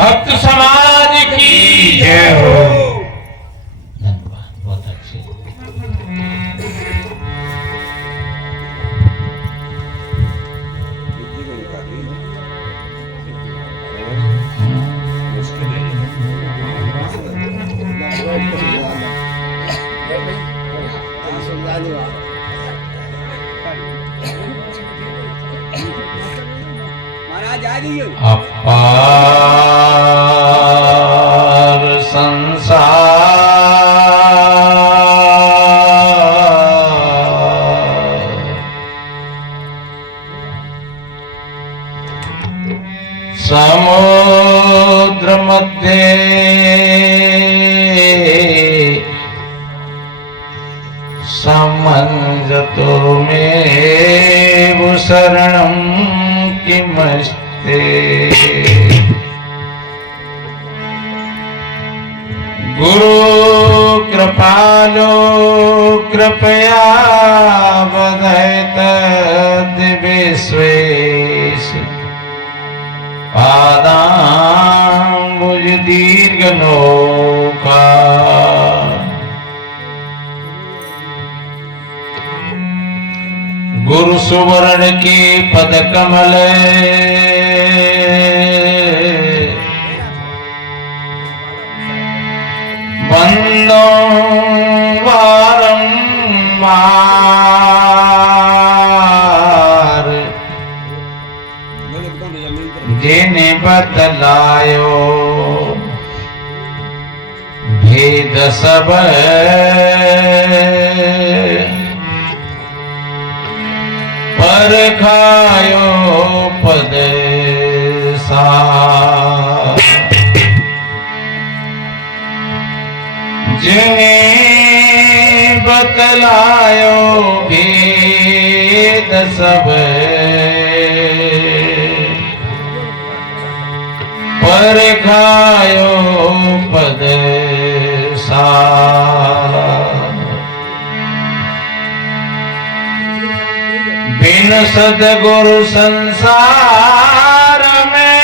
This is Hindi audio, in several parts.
भक्त समाज की जय हो। धन्यवाद, बहुत अच्छे। अपार संसार समुद्र मध्य समंजतो में शरणं किमस्ते गुरु कृपालो कृपया वदत विश्वेश पादाम्बुज दीर्घ नौका गुरु सुवर्ण के पद कमल बंदो वारंवार जिने बतलायो भेद सब पर खायो पद सा जिन्हें बतलायो भेद सब पर खायो पद सा बिन सद्गुरु संसार में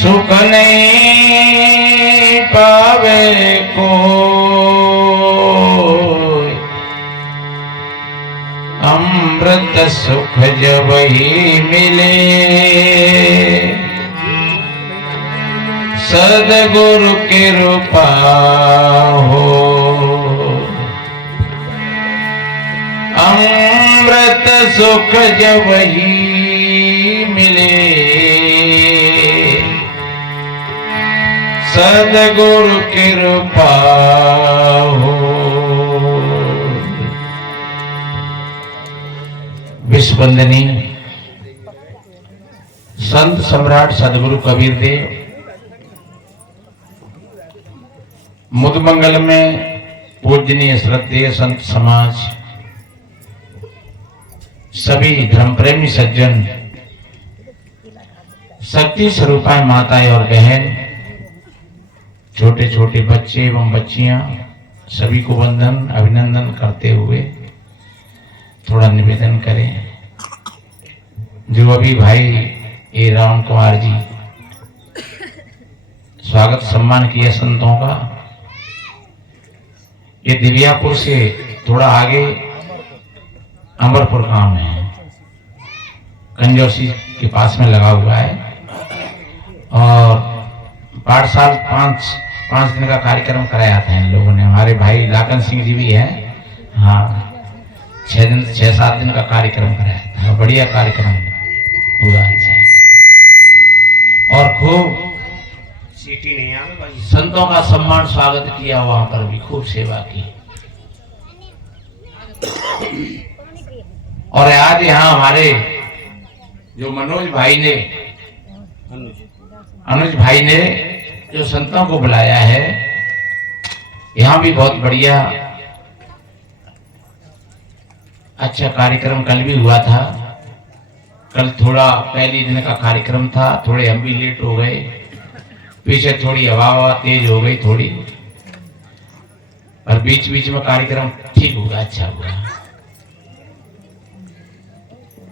सुख नहीं पावे कोई अमृत सुख जब ही मिले सद्गुरु कृपा हो अमृत सुख जब ही मिले सद्गुरु कृपा हो। विश्ववंदनी संत सम्राट सद्गुरु कबीर देव मुदमंगल में पूजनीय श्रद्धेय संत समाज सभी धर्म प्रेमी सज्जन शक्ति स्वरूपाएं माताएं और बहन छोटे छोटे बच्चे एवं बच्चियां सभी को वंदन अभिनंदन करते हुए थोड़ा निवेदन करें। जो अभी भाई ए राम कुमार जी स्वागत सम्मान किया संतों का, ये दिव्यापुर से थोड़ा आगे अमरपुर गांव है, कंजौसी के पास में लगा हुआ है और पाठशाल पांच दिन का कार्यक्रम कराया था इन लोगों ने। हमारे भाई लाखन सिंह जी भी हैं, हाँ 6-7 दिन का कार्यक्रम कराया था, बढ़िया कार्यक्रम हुआ अच्छा और खूब सीटी नहीं आ संतों का सम्मान स्वागत किया, वहां पर भी खूब सेवा की। और आज यहाँ हमारे जो अनुज भाई ने जो संतों को बुलाया है, यहाँ भी बहुत बढ़िया अच्छा कार्यक्रम कल भी हुआ था। कल थोड़ा पहले दिन का कार्यक्रम था, थोड़े हम भी लेट हो गए, पीछे थोड़ी हवा तेज हो गई थोड़ी, और बीच बीच में कार्यक्रम ठीक हुआ, अच्छा हुआ।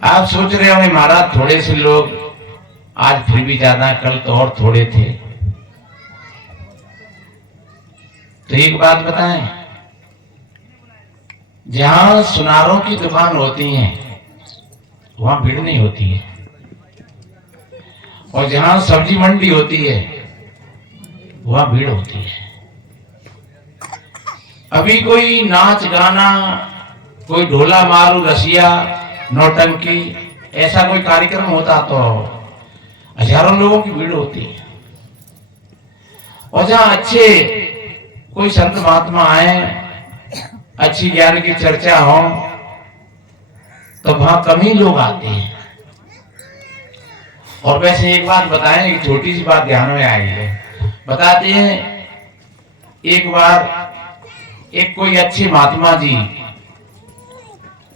आप सोच रहे होंगे महाराज थोड़े से लोग, आज फिर भी ज्यादा, कल तो और थोड़े थे। तो एक बात बताएं, जहां सुनारों की दुकान होती है वहां भीड़ नहीं होती है, और जहां सब्जी मंडी होती है वहां भीड़ होती है। अभी कोई नाच गाना, कोई ढोला मारू रसिया, नौटंकी, ऐसा कोई कार्यक्रम होता तो हजारों लोगों की भीड़ होती है। और जहां अच्छे कोई संत महात्मा आए, अच्छी ज्ञान की चर्चा हो, तो वहां कम ही लोग आते हैं। और वैसे एक बात बताएं, एक छोटी सी बात ध्यान में आई है, बताते हैं। एक बार एक कोई अच्छे महात्मा जी,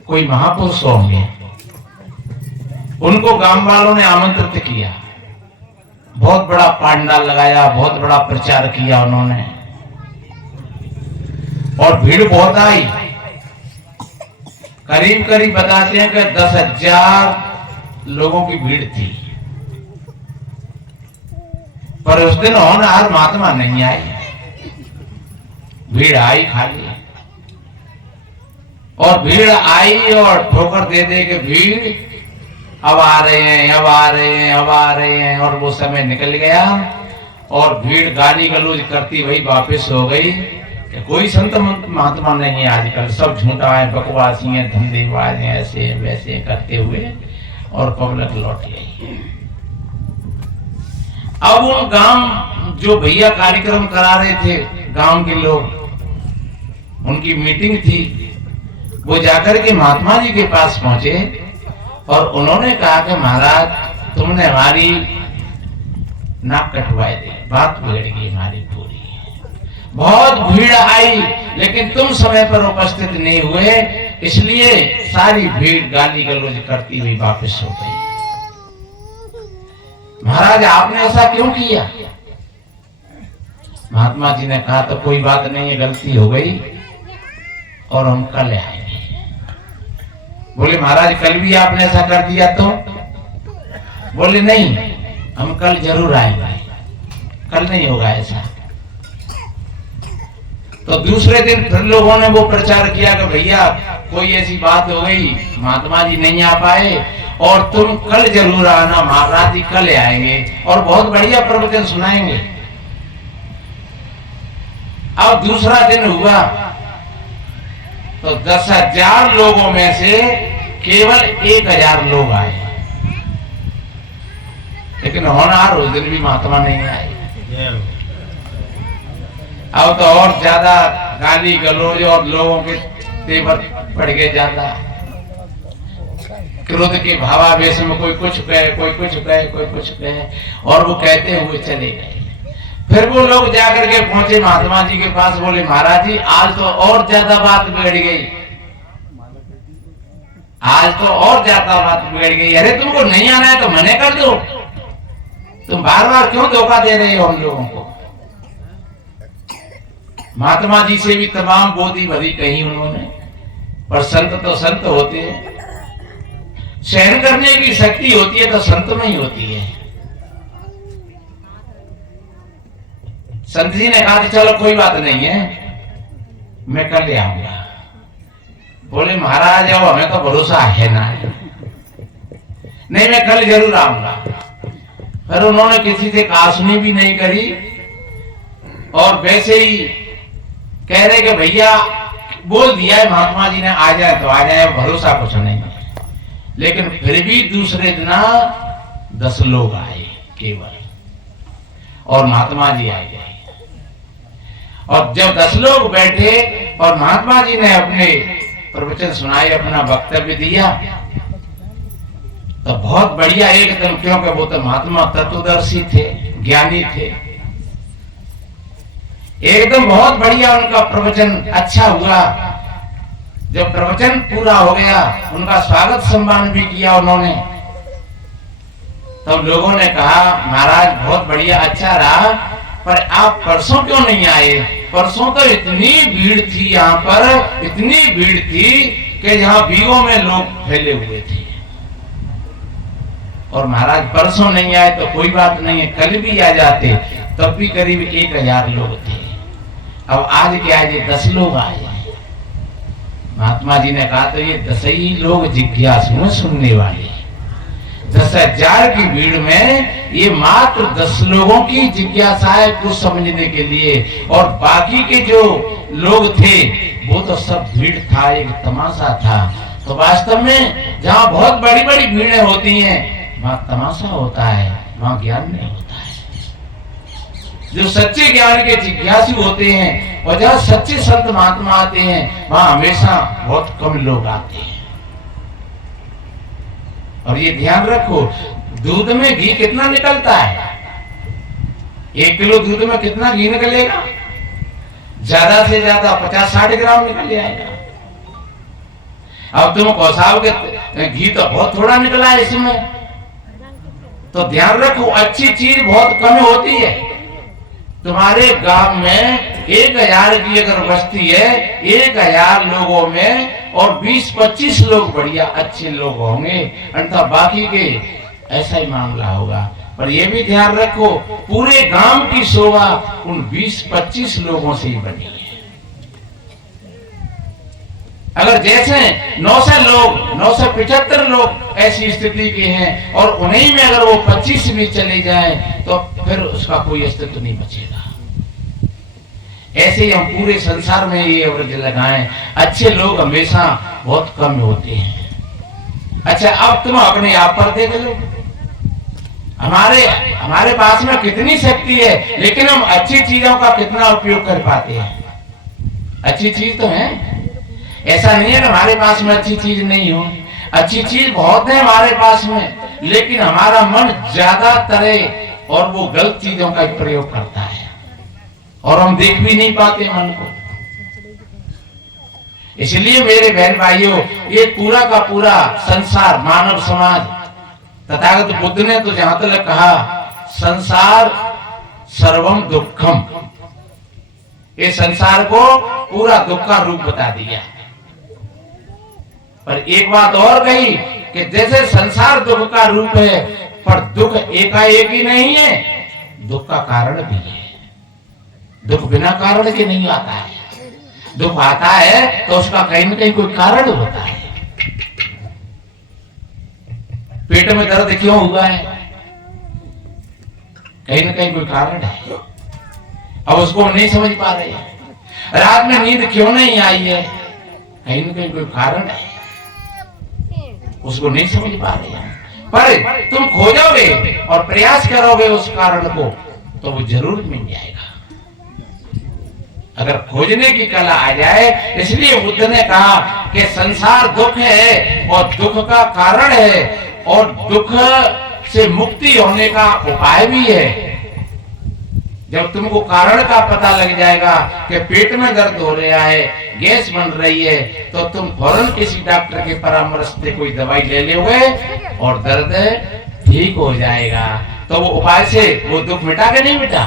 कोई महापुरुष होंगे, उनको गांव वालों ने आमंत्रित किया, बहुत बड़ा पंडाल लगाया, बहुत बड़ा प्रचार किया उन्होंने, और भीड़ बहुत आई। करीब करीब बताते हैं कि 10,000 लोगों की भीड़ थी। पर उस दिन होनहार महात्मा नहीं आई, भीड़ आई खाली। और भीड़ आई और ठोकर दे दे के भीड़ अब आ रहे हैं, अब आ रहे हैं, अब आ रहे हैं, और वो समय निकल गया और भीड़ गाली गलौज करती वही वापस हो गई कि कोई संत महात्मा नहीं है आजकल, सब झूठा है, बकवासी है, धंधेबाज हैं, ऐसे वैसे करते हुए, और पब्लिक लौट गई। अब वो गांव जो भैया कार्यक्रम करा रहे थे, गांव के लोग, उनकी मीटिंग थी, वो जाकर के महात्मा जी के पास पहुंचे और उन्होंने कहा कि महाराज तुमने हमारी नाक कटवाई दी, बात बिगड़ गई हमारी पूरी, बहुत भीड़ आई लेकिन तुम समय पर उपस्थित नहीं हुए, इसलिए सारी भीड़ गाली गलौज करती हुई वापस हो गई। महाराज आपने ऐसा क्यों किया? महात्मा जी ने कहा तो कोई बात नहीं है, गलती हो गई और हम कल आएंगे। बोले महाराज कल भी आपने ऐसा कर दिया तो? बोले नहीं, हम कल जरूर आएंगे, कल नहीं होगा ऐसा। तो दूसरे दिन फिर लोगों ने वो प्रचार किया कि भैया कोई ऐसी बात हो गई, महात्मा जी नहीं आ पाए और तुम कल जरूर आना, महाराज जी कल आएंगे और बहुत बढ़िया प्रवचन सुनाएंगे। अब दूसरा दिन हुआ तो 10,000 लोगों में से केवल 1,000 लोग आए, लेकिन होनहार उस दिन भी महात्मा नहीं आए। अब तो और ज्यादा गाली गलौज और लोगों के तेवर बढ़ गए ज्यादा, क्रोध के भावावेश में कोई कुछ कहे, कोई कुछ कहे, कोई कुछ कहे, और वो कहते हुए चले गए। फिर वो लोग जाकर के पहुंचे महात्मा जी के पास, बोले महाराज जी आज तो और ज्यादा बात बिगड़ गई, आज तो और ज्यादा बात बिगड़ गई। अरे तुमको नहीं आना है तो मना कर दो, तुम बार बार क्यों धोखा दे रहे हो हम लोगों को? महात्मा जी से भी तमाम बोधी भरी कही उन्होंने, पर संत तो संत होते हैं, सहन करने की शक्ति होती है तो संत में ही होती है। संत जी ने कहा चलो कोई बात नहीं है, मैं कल ले आऊंगा। बोले महाराज अब हमें तो भरोसा है ना, नहीं मैं कल जरूर आऊंगा। फिर उन्होंने किसी से कासनी भी नहीं करी और वैसे ही कह रहे कि भैया बोल दिया है महात्मा जी ने, आ जाए तो आ जाए, भरोसा कुछ नहीं है। लेकिन फिर भी दूसरे दिन 10 लोग आए केवल, और महात्मा जी आ गए। और जब 10 लोग बैठे और महात्मा जी ने अपने प्रवचन सुनाए, अपना वक्तव्य दिया, तो बहुत बढ़िया एकदम, क्योंकि वो तो महात्मा तत्वदर्शी थे, ज्ञानी थे, एकदम बहुत बढ़िया उनका प्रवचन अच्छा हुआ। जब प्रवचन पूरा हो गया, उनका स्वागत सम्मान भी किया उन्होंने। तब लोगों ने कहा महाराज बहुत बढ़िया अच्छा रहा, पर आप परसों क्यों नहीं आए? परसों तो इतनी भीड़ थी यहाँ पर, इतनी भीड़ थी कि यहाँ बीघों में लोग फैले हुए थे। और महाराज परसों नहीं आए तो कोई बात नहीं है, कल भी आ जाते तब भी करीब 1000 लोग थे। अब आज क्या है, 10 लोग आए। महात्मा जी ने कहा तो ये 10 ही लोग जिज्ञासु सुनने वाले, 10,000 की भीड़ में ये मात्र 10 लोगों की जिज्ञासा है कुछ समझने के लिए, और बाकी के जो लोग थे वो तो सब भीड़ था, एक तमाशा था। तो वास्तव में जहाँ बहुत बड़ी बड़ी भीड़ें होती हैं वहां तमाशा होता है, वहां ज्ञान नहीं होता है। जो सच्चे ज्ञान के जिज्ञासु होते हैं और जहाँ सच्चे संत महात्मा आते हैं वहां हमेशा बहुत कम लोग आते हैं। और ये ध्यान रखो, दूध में घी कितना निकलता है? 1 किलो दूध में कितना घी निकलेगा? ज्यादा से ज्यादा 50-60 ग्राम निकल जाएगा। अब तुम कौसाव के घी तो बहुत थोड़ा निकला है इसमें। तो ध्यान रखो, अच्छी चीज बहुत कम होती है। तुम्हारे गांव में 1000 की अगर बस्ती है, 1000 लोगों में और 20-25 लोग बढ़िया अच्छे लोग होंगे, अन्यथा बाकी के ऐसा ही मामला होगा। पर यह भी ध्यान रखो, पूरे गांव की शोभा उन 20-25 लोगों से ही बनी है। अगर जैसे 975 लोग ऐसी स्थिति के हैं और उन्हीं में अगर वो 25 भी चले जाएं तो फिर उसका कोई अस्तित्व नहीं बचेगा। ऐसे ही हम पूरे संसार में ये व्रत लगाएं, अच्छे लोग हमेशा बहुत कम होते हैं। अच्छा, अब तुम अपने आप पर देख लो, हमारे पास में कितनी शक्ति है, लेकिन हम अच्छी चीजों का कितना उपयोग कर पाते हैं? अच्छी चीज तो है, ऐसा नहीं है कि हमारे पास में अच्छी चीज नहीं हो, अच्छी चीज बहुत है हमारे पास में, लेकिन हमारा मन ज्यादातर और वो गलत चीजों का प्रयोग करता है और हम देख भी नहीं पाते मन को। इसलिए मेरे बहन भाइयों, ये पूरा का पूरा संसार, मानव समाज, तथागत बुद्ध ने तो जहां तक कहा संसार सर्वम दुखम, ये संसार को पूरा दुख का रूप बता दिया। पर एक बात और कही कि जैसे संसार दुख का रूप है, पर दुख एकाएक ही नहीं है, दुख का कारण भी है। दुख बिना कारण के नहीं आता है, दुख आता है तो उसका कहीं ना कहीं कोई कारण होता है। पेट में दर्द क्यों हुआ है? कहीं ना कहीं कोई कारण है, अब उसको नहीं समझ पा रहे हैं। रात में नींद क्यों नहीं आई है? कहीं ना कहीं कोई कारण है, उसको नहीं समझ पा रहे हैं। पर तुम खोजोगे और प्रयास करोगे उस कारण को तो वो जरूर मिल जाएगा, अगर खोजने की कला आ जाए। इसलिए बुद्ध ने कहा कि संसार दुख है और दुख का कारण है और दुख से मुक्ति होने का उपाय भी है। जब तुमको कारण का पता लग जाएगा कि पेट में दर्द हो रहा है, गैस बन रही है, तो तुम फौरन किसी डॉक्टर के परामर्श से कोई दवाई ले लोगे और दर्द ठीक हो जाएगा। तो वो उपाय से वो दुख मिटा के नहीं मिटा,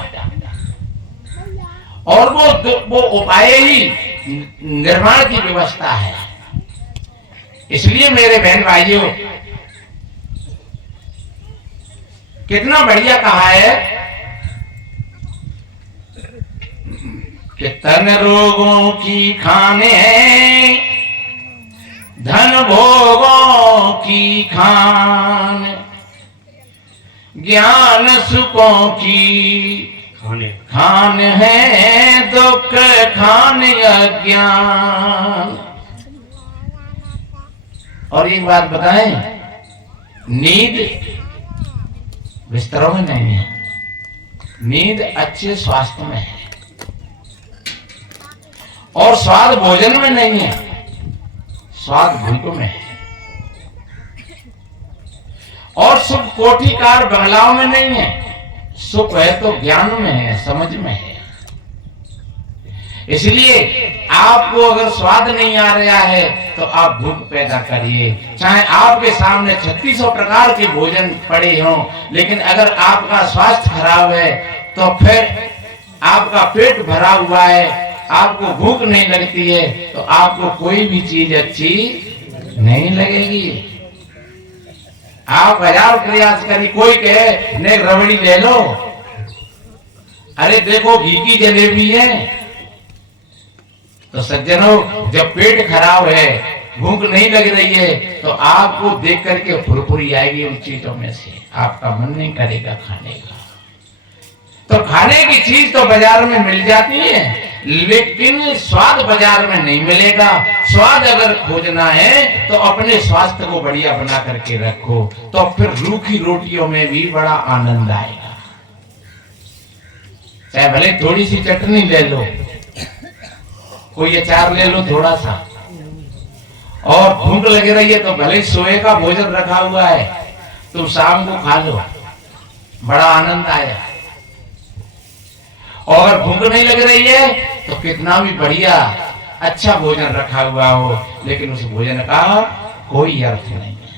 और वो उपाय ही निर्माण की व्यवस्था है। इसलिए मेरे बहन भाइयों, कितना बढ़िया कहा है कि तन रोगों की खाने हैं, धन भोगों की खान, ज्ञान सुखों की खान है, दुख खान अज्ञान। और एक बात बताएं, नींद बिस्तरों में नहीं है, नींद अच्छे स्वास्थ्य में है, और स्वाद भोजन में नहीं है, स्वाद भूख में है, और सुख कोठीकार बंगलाओं में नहीं है, सुख है तो ज्ञान में है, समझ में है। इसलिए आपको अगर स्वाद नहीं आ रहा है तो आप भूख पैदा करिए। चाहे आपके सामने 3600 प्रकार के भोजन पड़े हों, लेकिन अगर आपका स्वास्थ्य खराब है तो फिर आपका पेट भरा हुआ है, आपको भूख नहीं लगती है, तो आपको कोई भी चीज अच्छी नहीं लगेगी। आप हजार प्रयास करिए, कोई कहे ने रबड़ी ले लो, अरे देखो घी की जलेबी है। तो सज्जनों, जब पेट खराब है, भूख नहीं लग रही है, तो आपको देख करके फुरफुरी आएगी उन चीजों में से, आपका मन नहीं करेगा खाने का। तो खाने की चीज तो बाजार में मिल जाती है, लेकिन स्वाद बाजार में नहीं मिलेगा। स्वाद अगर खोजना है तो अपने स्वास्थ्य को बढ़िया बना करके रखो, तो फिर रूखी रोटियों में भी बड़ा आनंद आएगा। चाहे भले थोड़ी सी चटनी ले लो, कोई अचार ले लो थोड़ा सा, और भूख लग रही है तो भले सोए का भोजन रखा हुआ है, तुम शाम को खा लो, बड़ा आनंद आएगा। और भूख नहीं लग रही है तो कितना भी बढ़िया अच्छा भोजन रखा हुआ हो, लेकिन उस भोजन का कोई अर्थ नहीं है।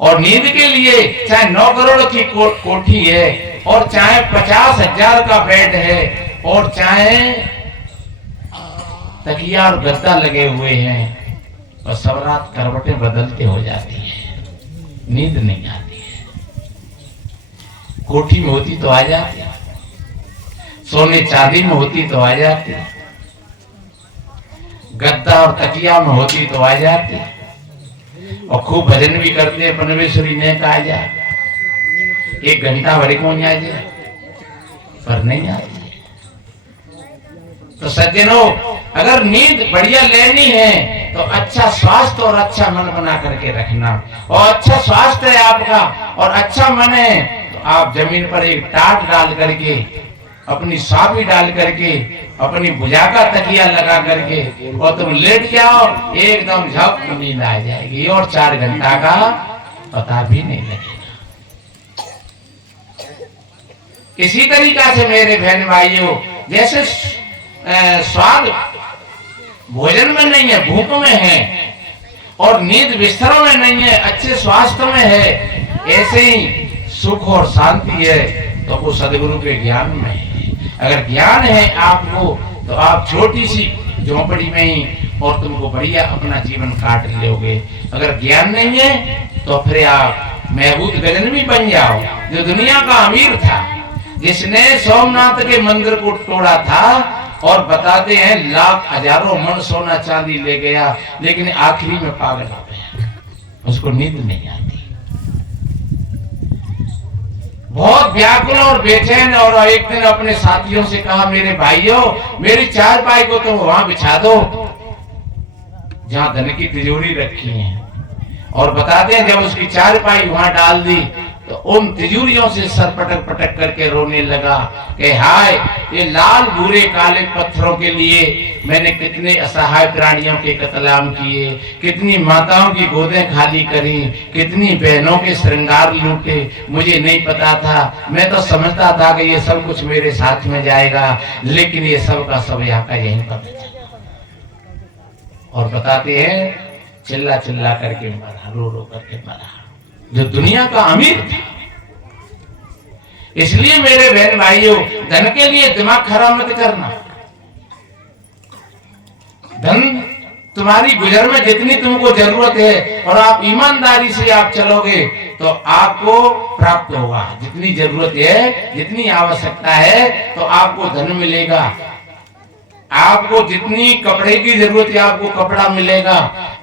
और नींद के लिए चाहे 9 करोड़ की कोठी है, और चाहे 50,000 का बेड है, और चाहे तकिया और गद्दा लगे हुए हैं, और सब रात करवटें बदलते हो जाती है, नींद नहीं आती है। कोठी में होती तो आ जाती, सोने चांदी में होती तो आ जाती, गद्दा और तकिया में होती तो आ जाती, और खूब भजन भी करते परमेश्वरी ने कहा जा 1 घंटा भरी कौन आ जाए, पर नहीं आती। तो सज्जनों, अगर नींद बढ़िया लेनी है तो अच्छा स्वास्थ्य और अच्छा मन बना करके रखना। और अच्छा स्वास्थ्य है आपका और अच्छा मन है तो आप जमीन पर एक टाट डाल करके, अपनी साबी डाल करके, अपनी भुजा का तकिया लगा करके और तुम लेट जाओ, एकदम झप नींद आ जाएगी और 4 घंटा का पता भी नहीं लगेगा। इसी तरीका से मेरे बहन भाइयों, जैसे स्वाद भोजन में नहीं है, भूख में है, और नींद बिस्तरों में नहीं है, अच्छे स्वास्थ्य में है, ऐसे ही सुख और शांति है तो वो सदगुरु के ज्ञान में है। अगर ज्ञान है आपको तो आप छोटी सी झोंपड़ी में ही और तुमको बढ़िया अपना जीवन काट लोगे। अगर ज्ञान नहीं है तो फिर आप महबूद गजनवी बन जाओ, जो दुनिया का अमीर था, जिसने सोमनाथ के मंदिर को तोड़ा था, और बताते हैं लाख हजारों मन सोना चांदी ले गया, लेकिन आखिरी में पागल हो गया, उसको नींद नहीं आती, बहुत व्याकुल और बेचैन। और एक दिन अपने साथियों से कहा, मेरे भाइयों, मेरी चारपाई को तो वहां बिछा दो जहां धन की तिजोरी रखी है। और बताते हैं जब उसकी चारपाई वहां डाल दी तो उन तिजोरियों से सर पटक पटक करके रोने लगा कि हाय, ये लाल भूरे काले पत्थरों के लिए मैंने कितने असहाय प्राणियों के कत्लेआम किए, कितनी माताओं की गोदें खाली करी, कितनी बहनों के श्रृंगार लूटे। मुझे नहीं पता था, मैं तो समझता था कि ये सब कुछ मेरे साथ में जाएगा, लेकिन ये सब का सब यहाँ का यहीं पर चला। और बताते हैं चिल्ला चिल्ला करके मरा, रो रो करके मरा, जो दुनिया का अमीर था। इसलिए मेरे बहन भाइयों, धन के लिए दिमाग खराब मत करना। धन तुम्हारी गुजर में जितनी तुमको जरूरत है और आप ईमानदारी से आप चलोगे तो आपको प्राप्त होगा। जितनी जरूरत है, जितनी आवश्यकता है, तो आपको धन मिलेगा। आपको जितनी कपड़े की जरूरत है, आपको कपड़ा मिलेगा।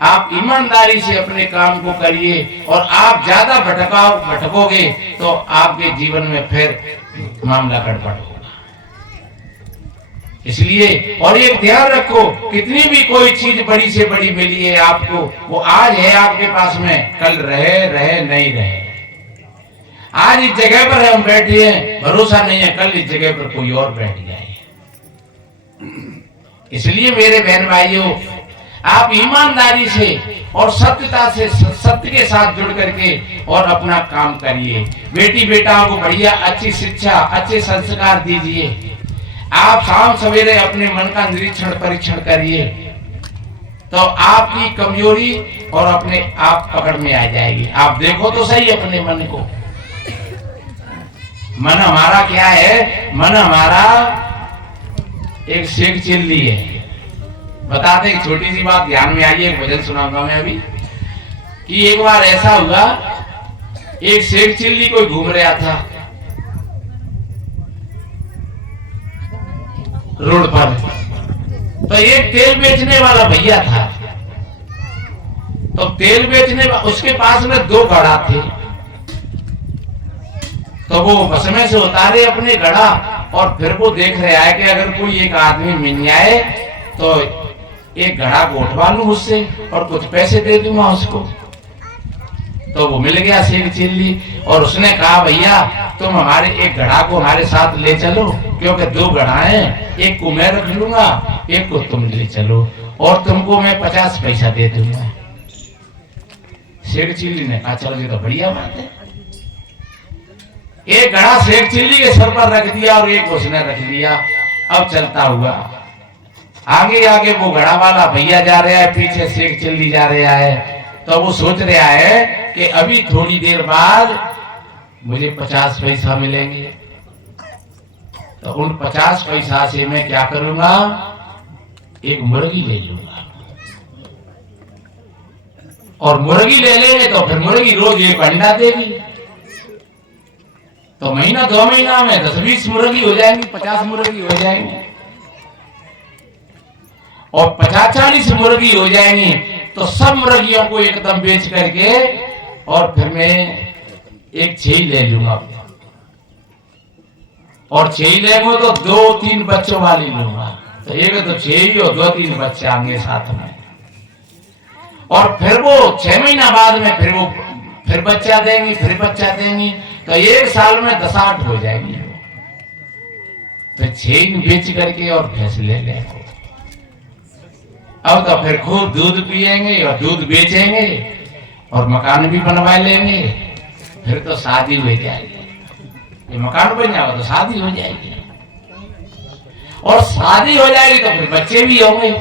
आप ईमानदारी से अपने काम को करिए, और आप ज्यादा भटकोगे तो आपके जीवन में फिर मामला गड़बड़ होगा। इसलिए और एक ध्यान रखो, कितनी भी कोई चीज बड़ी से बड़ी मिली है आपको, वो आज है आपके पास में, कल रहे नहीं रहे। आज इस जगह पर हम बैठे हैं, भरोसा नहीं है कल इस जगह पर कोई और बैठ जाए। इसलिए मेरे बहन भाइयों, आप ईमानदारी से और सत्यता से, सत्य के साथ जुड़ करके और अपना काम करिए। बेटी बेटाओं को बढ़िया अच्छी शिक्षा, अच्छे संस्कार दीजिए। आप शाम सवेरे अपने मन का निरीक्षण परीक्षण करिए, तो आपकी कमजोरी और अपने आप पकड़ में आ जाएगी। आप देखो तो सही अपने मन को, मन हमारा क्या है? मन हमारा एक शेख चिल्ली है। बताते एक छोटी सी बात ध्यान में आई है, एक भजन सुनाऊंगा मैं अभी, कि एक बार ऐसा हुआ, एक शेख चिल्ली कोई घूम रहा था रोड पर, तो एक तेल बेचने वाला भैया था। तो तेल बेचने उसके पास में 2 घड़ा थे। तो वो बस में से उतारे अपने घड़ा और फिर वो देख रहा है कि अगर कोई एक आदमी मिल जाए तो एक घड़ा गोठवा लूं उससे और कुछ पैसे दे दूंगा उसको। तो वो मिल गया शेख चिल्ली और उसने कहा भैया तुम हमारे एक घड़ा को हमारे साथ ले चलो, क्योंकि 2 घड़ा हैं, एक को मैं रख लूंगा, एक को तुम ले चलो और तुमको मैं 50 पैसा दे दूंगा। शेख चिल्ली ने कहा चलो ये तो बढ़िया बात है। एक घड़ा शेख चिल्ली के सर पर रख दिया और एक उसने रख दिया। अब चलता हुआ आगे आगे वो घड़ा वाला भैया जा रहा है, पीछे शेख चिल्ली जा रहा है। तो वो सोच रहा है कि अभी थोड़ी देर बाद मुझे 50 पैसा मिलेंगे, तो उन 50 पैसा से मैं क्या करूंगा, एक मुर्गी ले लूंगा और मुर्गी ले लेंगे तो फिर मुर्गी रोज एक अंडा देगी, तो महीना 2 महीना में 10-20 मुर्गी हो जाएंगी, 50 मुर्गी हो जाएंगी और 50-40 मुर्गी हो जाएंगी। तो सब मुर्गियों को एकदम बेच करके और फिर मैं एक छेई ले लूंगा और छेई लेंगे तो 2-3 बच्चों वाली लूंगा, तो एक तो छेई और 2-3 बच्चे आएंगे साथ में। और फिर वो 6 महीना बाद में फिर बच्चा देंगी, फिर बच्चा देंगी, तो 1 साल में 10-8 हो जाएंगी। तो छेई बेच करके और भैंस ले लेंगे। अब तो फिर खूब दूध पिएंगे और दूध बेचेंगे और मकान भी बनवा लेंगे, फिर तो शादी हो जाएगी। ये मकान बन जाएगा तो शादी हो जाएगी और शादी हो जाएगी तो फिर बच्चे भी होंगे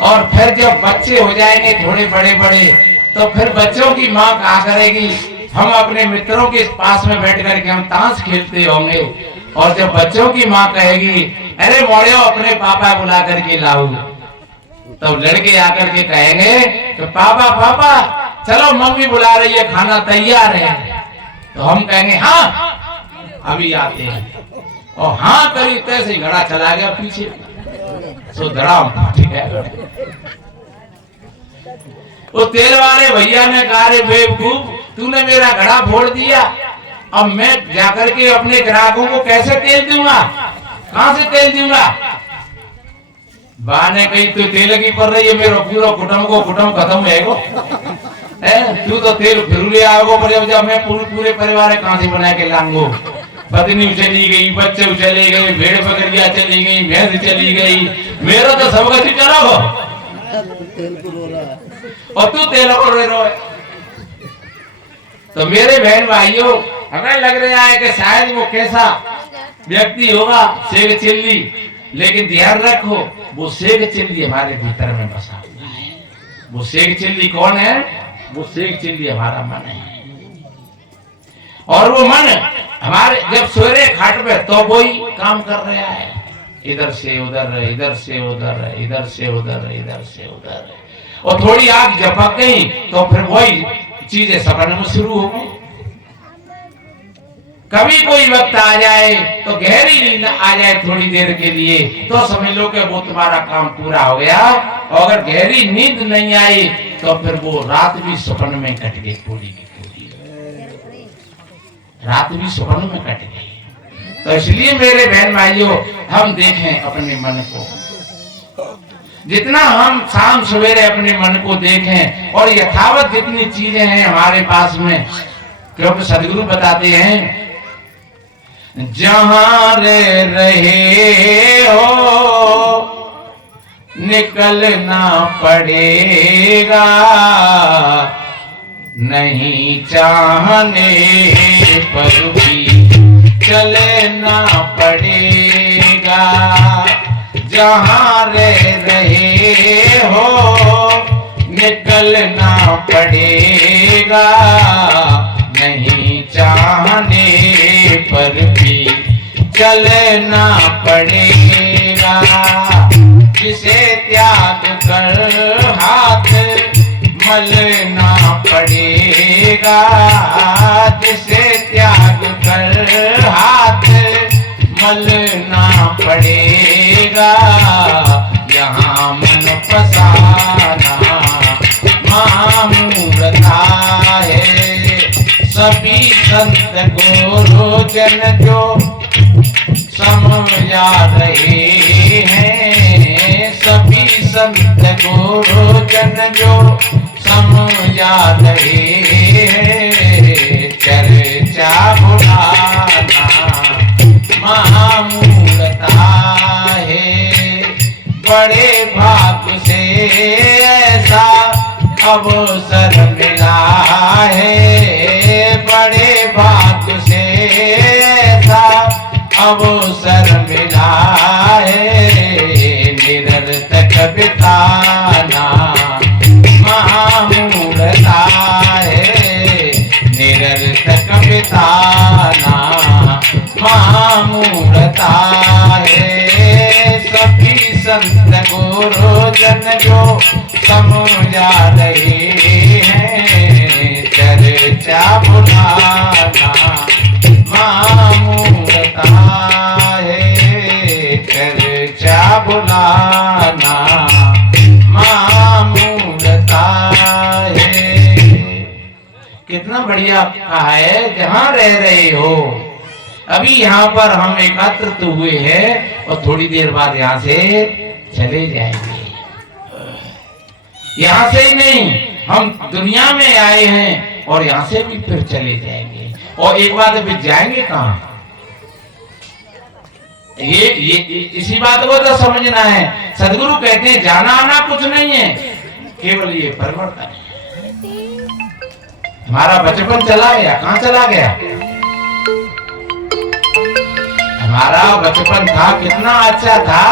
और फिर जब बच्चे हो जाएंगे थोड़े बड़े बड़े, तो फिर बच्चों की माँ कहा करेगी हम अपने मित्रों के पास में बैठ करके हम ताश खेलते होंगे, और जब बच्चों की माँ कहेगी अरे मोड़ियो अपने पापा बुला करके लाओ, तब लड़के आकर के कहेंगे कि पापा पापा चलो मम्मी बुला रही है, खाना तैयार है। तो हम कहेंगे हाँ अभी आते हैं, और हाँ करी तैसे घड़ा चला गया पीछे, सो धड़ा ठीक है। वो तेल वाले भैया ने कहा रे बेवकूफ तूने मेरा घड़ा फोड़ दिया, अब मैं जाकर के अपने ग्राहकों को कैसे तेल दूंगा, कहां से तेल दूंगा। बा ने कही तू तेल की पड़ रही है, मेरा पूरा कुटुंब को कुटुंब खत्म है तू तो तेल फिर ले आओगे, पर जब मैं पूरे परिवार कहां से बना के लाऊंगो। पत्नी चली गई, बच्चे चले गए, भेड़ बकरियां चली गई, भैंस चली गई, मेरा तो सब कुछ चला हो और तू तेल को रो रहा है। तो मेरे बहन भाइयों हमें लग रहा है कि शायद वो कैसा व्यक्ति होगा शेख चिल्ली, लेकिन ध्यान रखो वो शेख चिल्ली हमारे भीतर में बसा हुआ है। वो शेख चिल्ली कौन है, वो शेख चिल्ली हमारा मन है, और वो मन हमारे जब सोरे खाट पे तो वही काम कर रहा है, इधर से उधर, इधर से उधर, इधर से उधर, इधर से उधर, और थोड़ी आग झपक गई तो फिर वही चीजें सपने में शुरू हो गई। कभी कोई वक्त आ जाए तो गहरी नींद आ जाए थोड़ी देर के लिए, तो समझ लो कि वो तुम्हारा काम पूरा हो गया। और अगर गहरी नींद नहीं आई तो फिर वो रात भी सपन में कट गई, पूरी की पूरी रात भी सपन में कट गई। तो इसलिए मेरे बहन भाइयों हम देखें अपने मन को, जितना हम शाम सवेरे अपने मन को देखें और यथावत जितनी चीजें हैं हमारे पास में, क्योंकि सदगुरु बताते हैं जहां रहे हो निकलना पड़ेगा, नहीं चाहने पर भी चलना पड़ेगा। जहां रहे हो निकलना पड़ेगा, नहीं चाहने पर भी चलना पड़ेगा। जिसे त्याग कर हाथ मल जिसे त्याग कर हाथ मलना पड़ेगा, यहाँ मन फसाना महामूढ़ता है। सभी संत गुरुजन जो समझा रहे हैं, सभी संत गुरुजन जो समझा रहे हैं, चर्चा बुलाना महामूढ़ता है। बड़े भाग से ऐसा अवसर मिला है, बड़े भाग से ऐसा अवसर मिला है। निरर्थक बिताना महामूढ़ता है, निरर्थक बिताना महामूढ़ता है। सभी संत गुरुजन जो समझा रहे हैं, चर्चा बुलाना महामूढ़ता है, चर्चा बुलाना महामूढ़ता है। कितना बढ़िया कहा है, जहां रह रहे हो। अभी यहाँ पर हम एकत्रित हुए हैं और थोड़ी देर बाद यहाँ से चले जाएंगे। यहाँ से ही नहीं, हम दुनिया में आए हैं और यहाँ से भी फिर चले जाएंगे। और एक बात फिर जाएंगे कहाँ? ये इसी बात को तो समझना है। सदगुरु कहते हैं जाना आना कुछ नहीं है, केवल ये परिवर्तन है। हमारा बचपन चला गया, कहाँ चला गया? हमारा बचपन था, कितना अच्छा था,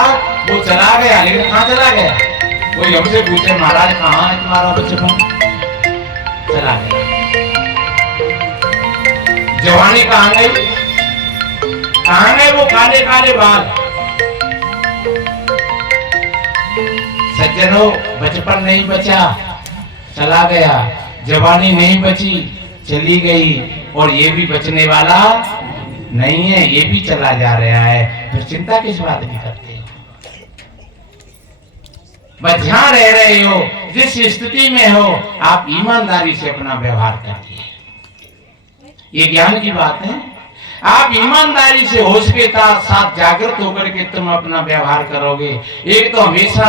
वो चला गया, लेकिन कहाँ चला गया? कोई हमसे पूछे महाराज कहाँ है तुम्हारा बचपन? चला गया। जवानी कहाँ गई? कहाँ गए वो काले काले बाल? सज्जनों, बचपन नहीं बचा, चला गया। जवानी नहीं बची, चली गई। और ये भी बचने वाला नहीं है, ये भी चला जा रहा है। फिर चिंता किस बात की करते हो? बस जहां रह रहे हो, जिस स्थिति में हो, आप ईमानदारी से अपना व्यवहार करिए। ये ज्ञान की बात है। आप ईमानदारी से होश के साथ जागृत होकर के तुम अपना व्यवहार करोगे, एक तो हमेशा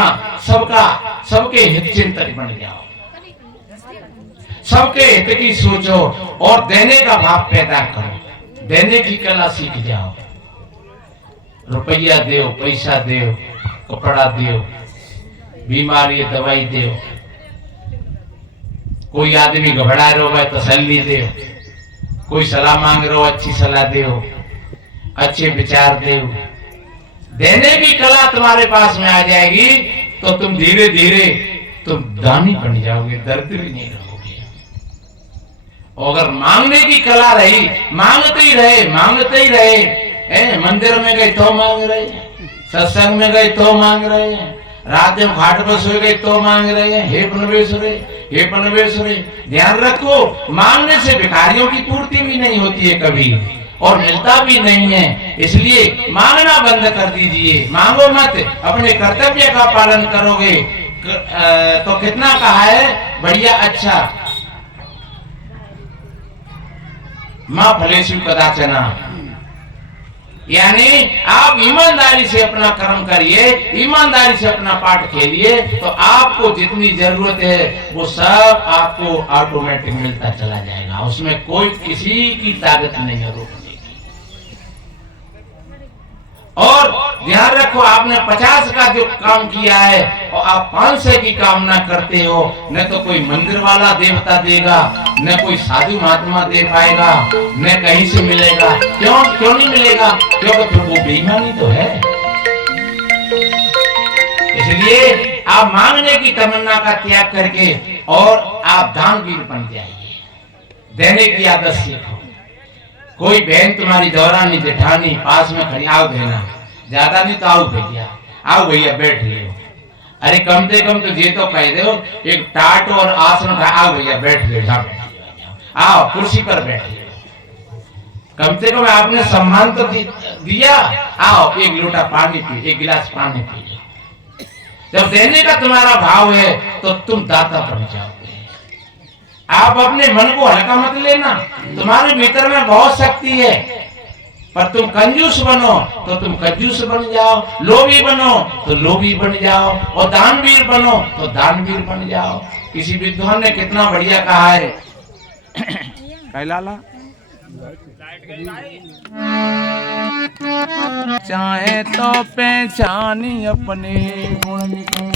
सबके हित चिंतन बन जाओ, सबके हित की सोचो और देने का भाव पैदा करो, देने की कला सीख जाओ। रुपया दो, पैसा दो, कपड़ा दो, बीमारी दवाई दो। कोई आदमी घबरा रहा है तसल्ली दो, कोई सलाह मांग रहे हो अच्छी सलाह दो, अच्छे विचार दो। देने की कला तुम्हारे पास में आ जाएगी तो तुम धीरे धीरे तुम दानी बन जाओगे, दरिद्र नहीं रहोगे। अगर मांगने की कला रही, मांगते ही रहे, मंदिर में गए तो मांग रहे, सत्संग में गए तो मांग रहे हैं, रात में घाट पर सो गए तो मांग रहे हैं। हे परमेश्वरे, ध्यान रखो, मांगने से भिखारियों की पूर्ति भी नहीं होती है कभी, और मिलता भी नहीं है। इसलिए मांगना बंद कर दीजिए, मांगो मत, अपने कर्तव्य का पालन करोगे तो कितना कहा है बढ़िया अच्छा। मां फलेषु कदाचन, यानी आप ईमानदारी से अपना कर्म करिए, ईमानदारी से अपना पाठ खेलिए, तो आपको जितनी जरूरत है वो सब आपको ऑटोमेटिक मिलता चला जाएगा। उसमें कोई किसी की ताकत नहीं है रोकने की। और ध्यान रखो, आपने 50 का जो काम किया है और आप 500 की कामना करते हो, न तो कोई मंदिर वाला देवता देगा, न कोई साधु महात्मा दे पाएगा, न कहीं से मिलेगा। क्यों नहीं मिलेगा? क्योंकि फिर वो बेईमानी तो है। इसलिए आप मांगने की तमन्ना का त्याग करके और आप दानवीर बन जाइए, देने की आदत सीखो। कोई बहन तुम्हारी दौरानी जेठानी पास में खड़ी, आओ बहना, ज्यादा नहीं तो आओ भैया, आओ भैया बैठ लियो। अरे कम से कम तो ये तो कह दो, एक टाट और आसन उठा, आओ भैया बैठ लो। आओ कुर्सी पर बैठिए, कम से कम आपने सम्मान तो दिया। आओ एक लोटा पानी पी, एक गिलास पानी पी। जब देने का तुम्हारा भाव है तो तुम दाता बन जाओगे। आप अपने मन को हल्का मत लेना, तुम्हारे भीतर में बहुत शक्ति है, पर तुम कंजूस बनो तो तुम कंजूस बन जाओ, लोभी बनो तो लोभी बन जाओ, और दानवीर बनो तो दानवीर बन जाओ। किसी विद्वान ने कितना बढ़िया कहा है, कैलाला चाहे तो पहचानी अपने गुण को,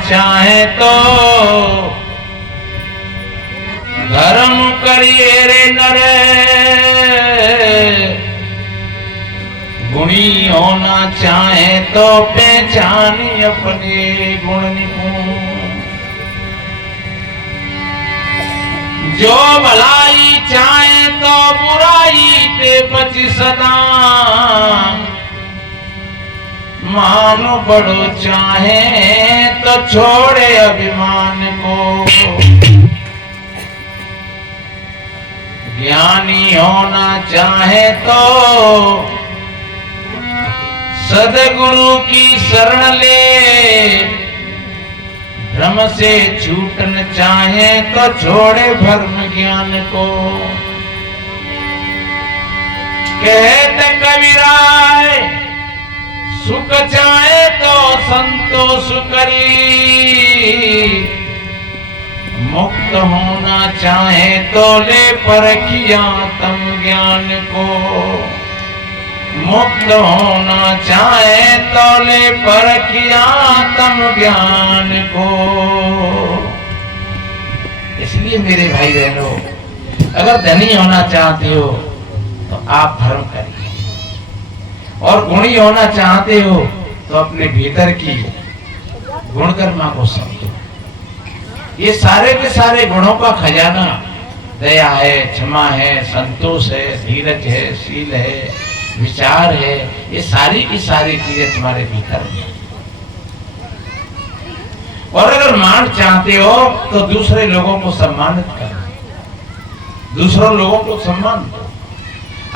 चाहे तो धर्म करिए रे नरे, गुणी होना चाहे तो पहचानी अपने गुण निपुण। जो भलाई चाहे तो बुराई ते बची सदा, मानो बड़ो चाहे तो छोड़े अभिमान को। ज्ञानी होना चाहे तो सदगुरु की शरण ले, भ्रम से छूटन चाहे तो छोड़े भ्रम ज्ञान को। कहते कबीराय सुख चाहे तो संतोष करी, मुक्त होना चाहे तो ले परखिया तम ज्ञान को। मुक्त होना चाहे तो ले परखिया तम ज्ञान को। इसलिए मेरे भाई बहनों, अगर धनी होना चाहते हो तो आप धर्म करिए, और गुणी होना चाहते हो तो अपने भीतर की गुणकर्मा को समझो। ये सारे के सारे गुणों का खजाना दया है, क्षमा है, संतोष है, धीरज है, शील है, विचार है, ये सारी की सारी चीजें तुम्हारे भीतर हैं। और अगर मान चाहते हो तो दूसरे लोगों को सम्मानित करो, दूसरों लोगों को सम्मान दो।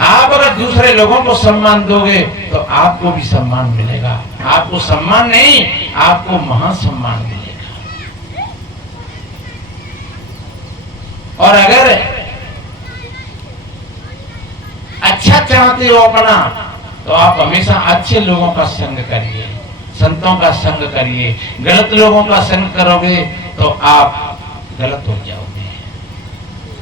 आप अगर दूसरे लोगों को सम्मान दोगे तो आपको भी सम्मान मिलेगा। आपको सम्मान नहीं, आपको महासम्मान मिलेगा। और अगर अच्छा चाहते हो अपना, तो आप हमेशा अच्छे लोगों का संग करिए, संतों का संग करिए। गलत लोगों का संग करोगे तो आप गलत हो जाओगे।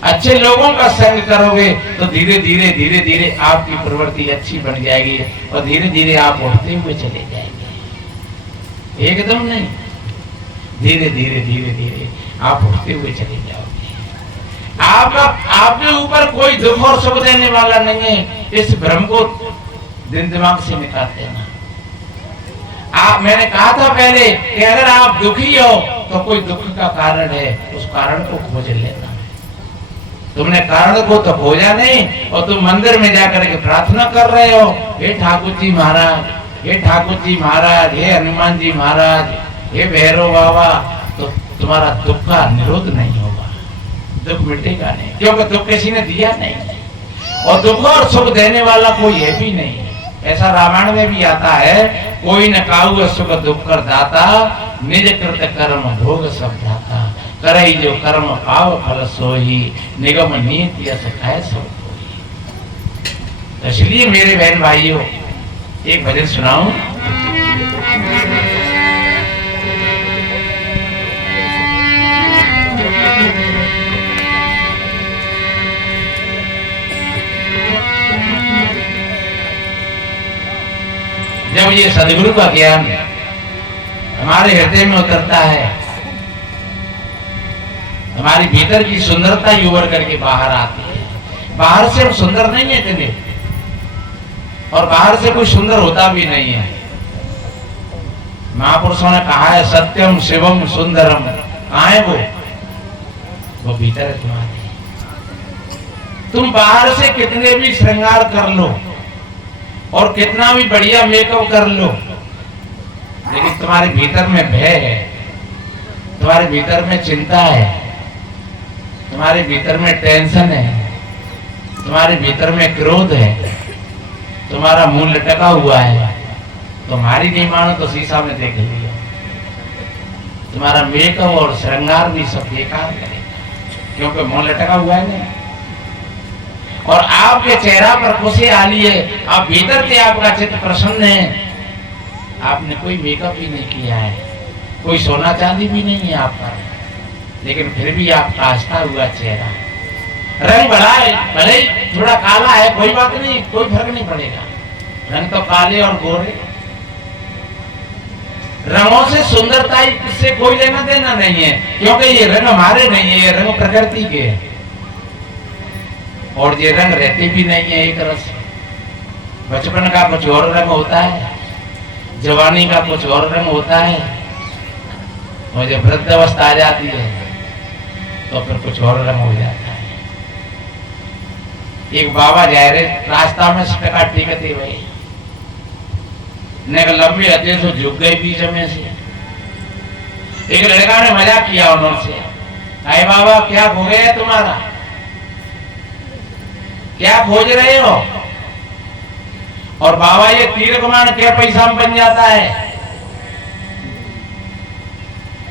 अच्छे लोगों का संग करोगे तो धीरे धीरे आपकी प्रवृत्ति अच्छी बन जाएगी, और धीरे धीरे आप उठते हुए चले जाएंगे। एकदम नहीं, धीरे धीरे आप उठते हुए चले जाओगे। आपके ऊपर कोई दुख और सुख देने वाला नहीं है। इस भ्रम को दिन दिमाग से निकाल देना। मैंने कहा था पहले कि अगर आप दुखी हो तो कोई दुख का कारण है, उस कारण को खोज लेना। तुमने कारण को तो खोजा नहीं, और तुम मंदिर में जाकर के प्रार्थना कर रहे हो, हे ठाकुर जी महाराज, हे ठाकुर जी महाराज, हे हनुमान जी महाराज, हे भैरव बाबा, तो तुम्हारा दुख का निरोध नहीं होगा, दुख मिटेगा नहीं, क्योंकि दुख किसी ने दिया नहीं, और दुख और सुख देने वाला कोई है भी नहीं है। ऐसा रामायण में भी आता है, कोई न काहू सुख दुख कर दाता, निज कृत कर्म भोग सब जाता। करई जो कर्म पाव फल सोही, निगम नीति यस खाए सब कोई। इसलिए मेरे बहन भाइयों, एक भजन सुनाऊं। जब ये सदगुरु का ज्ञान हमारे हृदय में उतरता है, हमारी भीतर की सुंदरता ही उभर करके बाहर आती है। बाहर से हम सुंदर नहीं है इतने, और बाहर से कोई सुंदर होता भी नहीं है। महापुरुषों ने कहा है सत्यम शिवम सुंदरम। कहाँ है वो भीतर है तुम्हारे। तुम बाहर से कितने भी श्रृंगार कर लो और कितना भी बढ़िया मेकअप कर लो, लेकिन तुम्हारे भीतर में भय है, तुम्हारे भीतर में चिंता है, तुम्हारे भीतर में टेंशन है, तुम्हारे भीतर में क्रोध है, तुम्हारा मुंह लटका हुआ है। तुम्हारी नहीं मानो तो शीशा में देख लियो, तुम्हारा मेकअप और श्रृंगार भी सब बेकार करेगा, क्योंकि मुंह लटका हुआ है नहीं। और आपके चेहरा पर खुशी आ रही है, आप भीतर से आपका चित्त प्रसन्न है, आपने कोई मेकअप भी नहीं किया है, कोई सोना चांदी भी नहीं है आप पर, लेकिन फिर भी आपका हंसता हुआ चेहरा। रंग बढ़ा है, भले ही थोड़ा काला है, कोई बात नहीं, कोई फर्क नहीं पड़ेगा। रंग तो काले और गोरे, रंगों से सुंदरता से कोई लेना देना नहीं है, क्योंकि ये रंग हमारे नहीं है, ये रंग प्रकृति के है। और ये रंग रहते भी नहीं है एक रस। बचपन का कुछ और रंग होता है, जवानी का कुछ और रंग होता है, और जब वृद्धावस्था आ जाती है तो फिर कुछ और रंग हो जाता है। एक बाबा जा रहे रास्ता में टका टिकते भाई ने लंबी हथे तो झुक गई बीच में से। एक लड़का ने मजाक किया उन्होंने, अरे बाबा क्या हो गया तुम्हारा, क्या खोज रहे हो? और बाबा ये तीर कमान क्या पैसा में बन जाता है,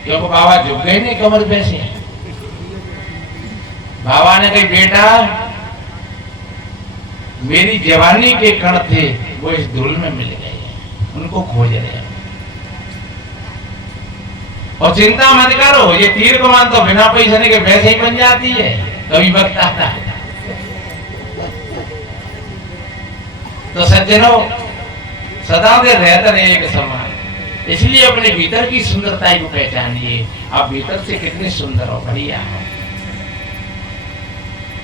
क्योंकि बाबा झुक गए नहीं कमर पे से। बाबा ने कही बेटा मेरी जवानी के कण थे वो इस धूल में मिल गए, उनको खोज रहे हैं। और चिंता मत करो, ये तीर कमान तो बिना पैसे के वैसे ही बन जाती है, कभी वक्त आता है। तो सज्जनों सदा से रहते रहे एक समान, इसलिए अपने भीतर की सुंदरता को पहचानिए। आप भीतर से कितने सुंदर हो, बढ़िया हो।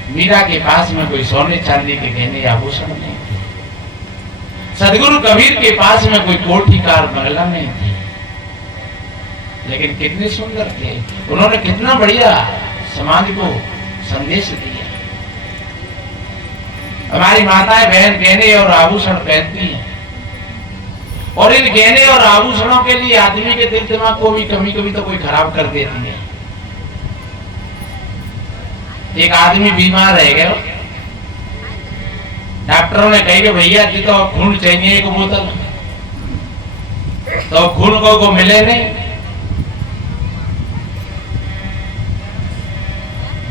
मीरा के पास में कोई सोने चांदी के गहने आभूषण नहीं थे, सदगुरु कबीर के पास में कोई कोठी कार बंगला नहीं थी, लेकिन कितने सुंदर थे। उन्होंने कितना बढ़िया समाज को संदेश दिया। हमारी माताएं बहन गहने और आभूषण पहनती हैं, और इन गहने और आभूषणों के लिए आदमी के दिल दिमाग को भी कभी कभी तो कोई खराब कर देती है। एक आदमी बीमार रह गया, डॉक्टरों ने कही कि भैया जी तो खून चाहिए एक बोतल, तो खून को मिले नहीं।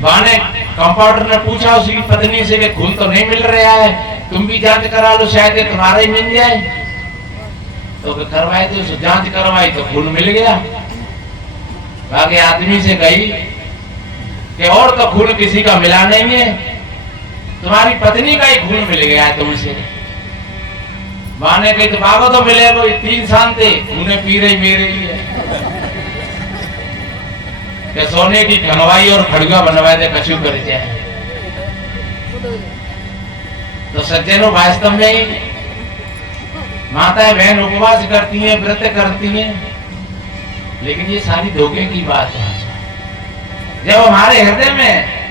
बाने कंपाउंडर ने पूछा उसकी पत्नी से कि खून तो नहीं मिल रहा है, तुम भी जांच करा लो, शायद तुम्हारा ही मिल जाए। तो करवाए तो जांच करवाई तो खून मिल गया। बाकी आदमी से कही कि और तो खून किसी का मिला नहीं है, तुम्हारी पत्नी का ही खून मिल गया है तुमसे। माने कही तो बाबा तो मिले वो 3 साल थे, खून पी रही मेरे ही है कि सोने की खनवाई और खड़ुआ बनवाए थे कछु कर जाए। तो सज्जनों वास्तव में माताएं बहन उपवास करती हैं, व्रत करती हैं, लेकिन ये सारी धोखे की बात है। जब हमारे हृदय में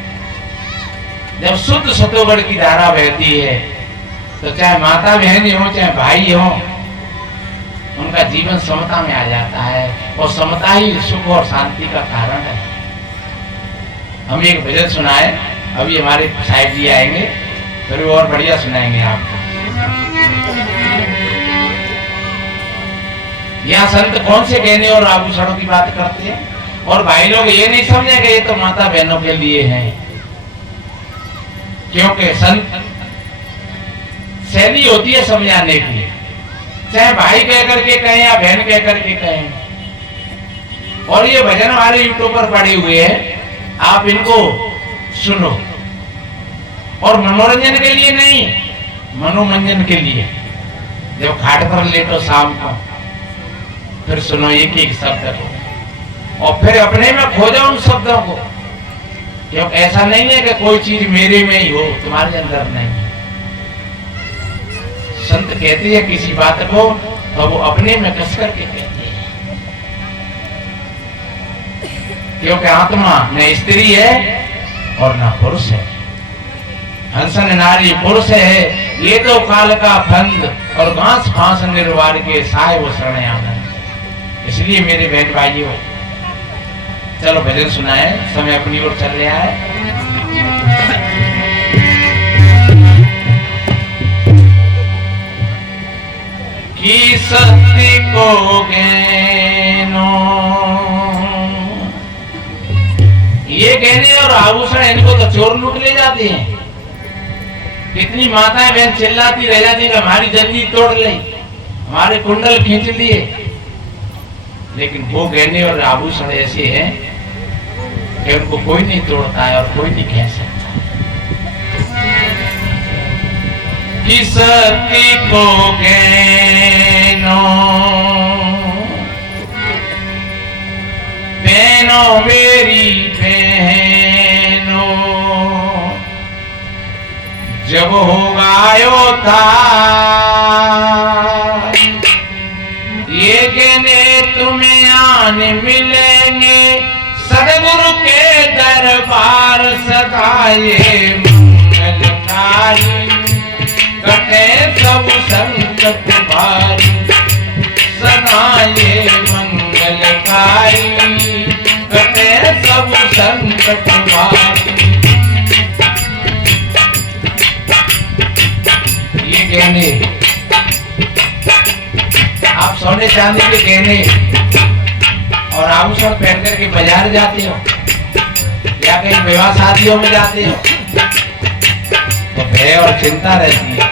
जब शुद्ध सतोगढ़ की धारा बहती है, तो चाहे माता बहन हो चाहे भाई हो, उनका जीवन समता में आ जाता है, और समता ही सुख और शांति का कारण है। हम एक भजन सुनाए, अभी हमारे साहिब जी आएंगे, फिर और बढ़िया सुनाएंगे आपको। यहाँ संत कौन से गहने और आभूषणों की बात करते हैं, और भाई लोग ये नहीं समझे कि ये तो माता बहनों के लिए हैं, क्योंकि संत शैली होती है समझाने की, चाहे भाई कह करके कहें या बहन कह करके कहें। और ये भजन हमारे यूट्यूब पर पड़े हुए हैं, आप इनको सुनो, और मनोरंजन के लिए नहीं, मनोमंजन के लिए। जब खाट पर लेटो शाम को, फिर सुनो एक एक शब्द को और फिर अपने में खोजो उन शब्दों को, क्योंकि ऐसा नहीं है कि कोई चीज मेरे में ही हो, तुम्हारे अंदर नहीं। संत कहते हैं किसी बात को तो वो अपने में कस करके कहते हैं, क्योंकि आत्मा न स्त्री है और न पुरुष है, हंसन नारी पुरुष है, ये तो काल का फंद और घास फांस निर्वार के साय वो शरण आनंद। इसलिए मेरे बहन भाइयों, चलो भजन सुनाए, समय अपनी ओर चल रहा है। कि सत्य को ज्ञानो, ये गहने और आभूषण इनको तो चोर लूट ले जाते हैं। कितनी माताएं बहन चिल्लाती रह जाती है हमारी जल्दी तोड़ ली, हमारे कुंडल खींच लिए, लेकिन वो गहने और आभूषण ऐसे हैं कि उनको कोई नहीं तोड़ता है और कोई नहीं कह सकता। कि सती को ज्ञानो बहनों मेरी बहनों, जब होगा अयोध्या ये कहने तुम्हें आने मिलेंगे, सदगुरु के दरबार सदा ये मंगलकारी, कटे सब संकट भारी, सदा ये मंगलकारी, कटे सब संकट भारी। ये गहने आप सोने चांदी के गहने और आभूषण पहन करके बाजार जाते हो या कहीं विवाह शादियों में जाते हो तो भय और चिंता रहती है,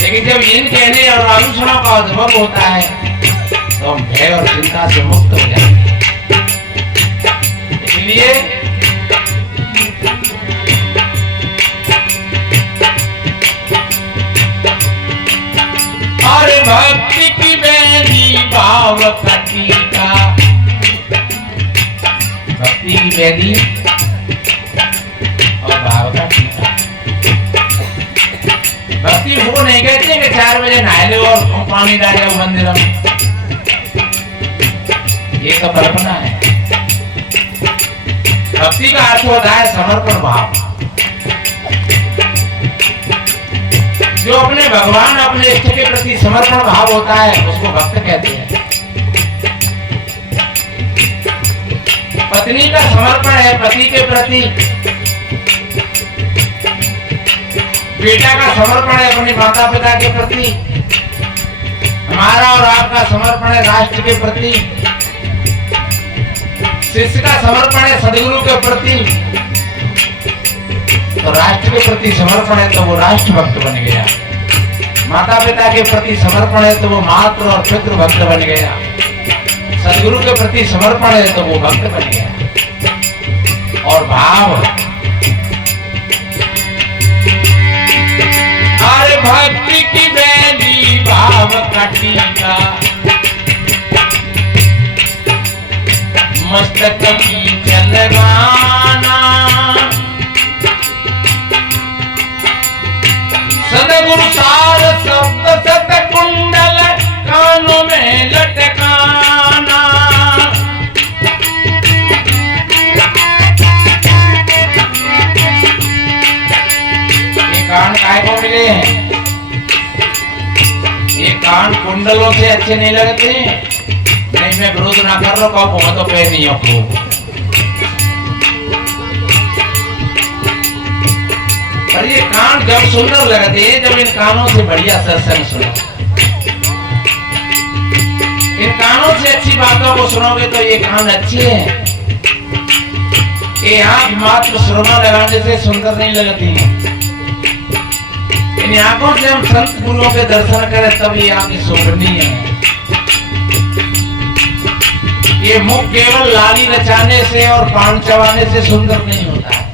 लेकिन जब इन गहने और आभूषणों का अनुभव होता है तो हम भय और चिंता से मुक्त हो जाते हैं। इसलिए और भक्ति की बेली भाव कटिका, भक्ति की बेली और भाव का टीका। भक्ति वो नहीं कहते कि 4 बजे नहा लो और पानी डाल जाओ मंदिर में, ये तो कल्पना है। भक्ति का अर्थ होता है समर्पण भाव, जो अपने भगवान अपने इष्ट के प्रति समर्पण भाव होता है उसको भक्त कहते हैं। पत्नी का समर्पण है पति के प्रति, बेटा का समर्पण है अपने माता पिता के प्रति, हमारा और आपका समर्पण है राष्ट्र के प्रति, शिष्य का समर्पण है सदगुरु के प्रति, तो राष्ट्र के प्रति समर्पण है तो वो राष्ट्र भक्त बन गया, माता पिता के प्रति समर्पण है तो वो मातृ और पितृ भक्त बन गया, सदगुरु के प्रति समर्पण है तो वो भक्त बन गया। और भाव, अरे भक्ति की बेली भाव कटिका, मस्तक की चलगाना, सदगुरु सार शब्द सत कुंडल कानों में लटकाना। ये कान काय को मिले हैं? ये कान कुंडलों से अच्छे नहीं लगते? नहीं, मैं विरोध ना कर रहा हूँ, तो पे नहीं हो। पर ये कान जब सुंदर लगते हैं जब इन कानों से बढ़िया सत्संग सुनो, इन कानों से अच्छी बातों को सुनोगे तो ये कान अच्छे हैं। ये आंख मात्र सुरमा लगाने से सुंदर नहीं लगती है, इन आंखों से हम संत गुरुओं के दर्शन करें तब ये आंखें शोभनीय है। ये मुख केवल लाली नचाने से और पान चबाने से सुंदर नहीं होता है।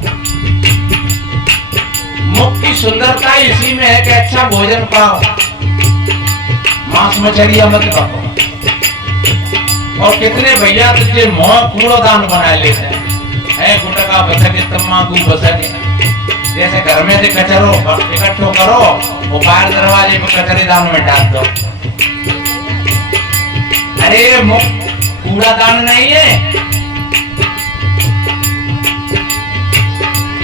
मुख की सुंदरता इसी में है कि अच्छा भोजन पाओ, मांस मछलियां मत खाओ। और कितने भैया तुझे मोह कूड़ोदान बना लेते हैं, गुटका बसके तम्बाकू बसके। जैसे घर में से कचरो इकट्ठो करो, वो बाहर दरवाजे पर कचरेदान में डाल दो। अरे कूड़ादान नहीं है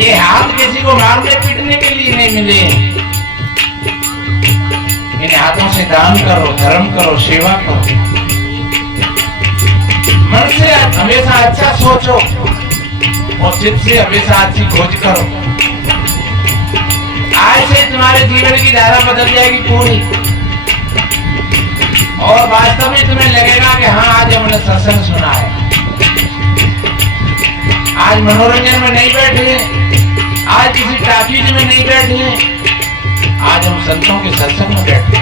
ये, हाथ किसी को मारने पीटने के लिए नहीं मिले। इन हाथों से दान करो, धर्म करो, सेवा करो, मन से हमेशा अच्छा सोचो और चित्त से हमेशा अच्छी खोज करो। आज से तुम्हारे जीवन की धारा बदल जाएगी पूरी, और वास्तव में तुम्हें लगेगा कि हाँ आज हमने सत्संग सुना है। आज मनोरंजन में नहीं बैठे, आज किसी टाकीज में नहीं बैठे, आज हम संतों के सत्संग में बैठे।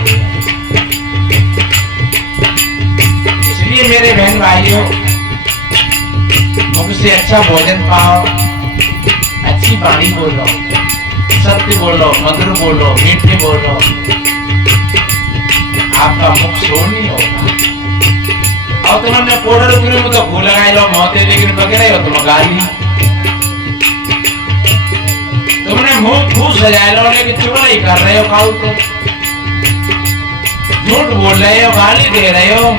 इसलिए मेरे बहन भाइयों, मुख से अच्छा भोजन पाओ, अच्छी वाणी बोलो, सत्य बोलो, मधुर बोलो, मीठे बोलो, आपका मुख शोर नहीं होगा। और तुमने पाउडर क्रीम तो फूल लगाए लो मोते, लेकिन बगैर हो तुम गाली। तुमने मुंह खूब सजाए लो, लेकिन चुगली कर रहे हो, काऊ तो झूठ बोल रहे हो, गाली दे रहे हो।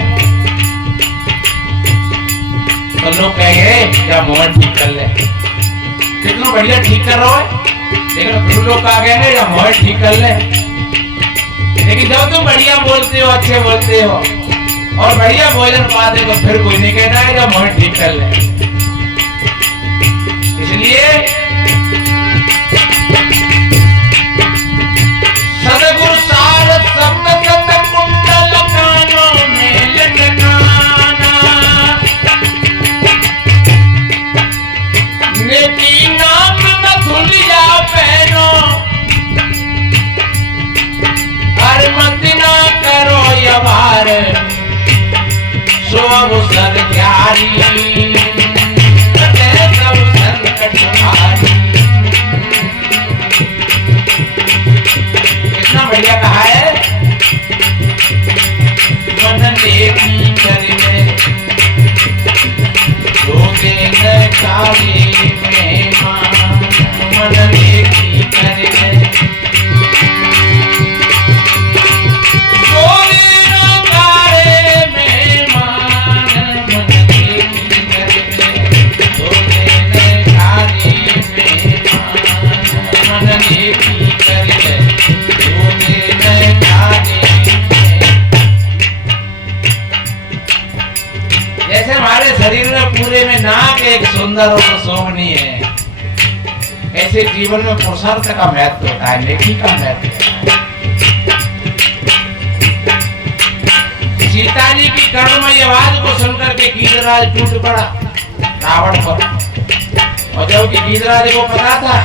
तो लोग कहेंगे क्या मोहन ठीक कर ले, कितना बढ़िया ठीक कर रहा है, लेकिन फिर लोग कहा कहेंगे या मोहन ठीक कर ले। लेकिन जब तुम बढ़िया बोलते हो, अच्छे बोलते हो और बढ़िया भोजन पाते हो, तो फिर कोई नहीं कहता है जब मोहन ठीक कर ले। इसलिए सदगुरु सार शब्द कुंडल कानों में लटकाना, नेकी नाम न धुलिया पैरों, हर मत ना करो यवार, सोब सद प्यारी, सब संकट हारी। कितना बढ़िया कहा है, मन नेकी करे लोगे न काले में मान, मन नेकी करे पूरे में नाक एक सुंदर और शोभनी है, ऐसे जीवन में पुरुषार्थ का महत्व होता है, नेकी का महत्व। सीता जी की कर्णमयी आवाज को सुनकर के गीधराज टूट पड़ा रावण पर। और जब कि गीधराज को पता था,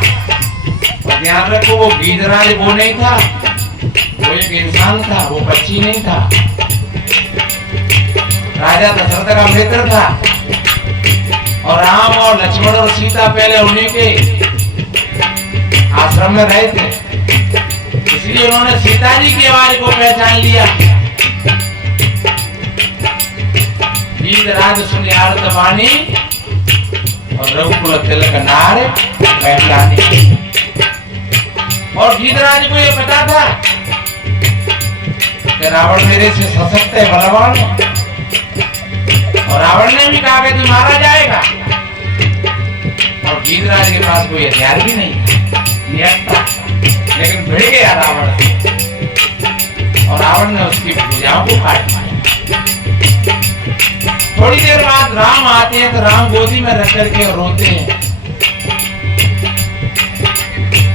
और ध्यान रखो वो गीधराज वो नहीं था, वो एक इंसान था, वो पक्षी नहीं था। राजा दशरथ का मित्र था, और राम और लक्ष्मण और सीता पहले उन्हीं के आश्रम में रहे थे, इसलिए उन्होंने सीता जी की आवाज को पहचान लिया। गीधराज सुनियारत वाणी और रघुकुल तिलक नार पहचानी। और गीधराज को ये पता था कि रावण मेरे से सशक्त है, बलवान है, और रावण ने भी कहा कि तू मारा जाएगा। और गीधराज के पास कोई हथियार भी नहीं था, लेकिन भिड़ गया रावण, और रावण ने उसकी भुजाओं को काट दिया। थोड़ी देर बाद राम आते हैं, तो राम गोदी में रख करके रोते हैं।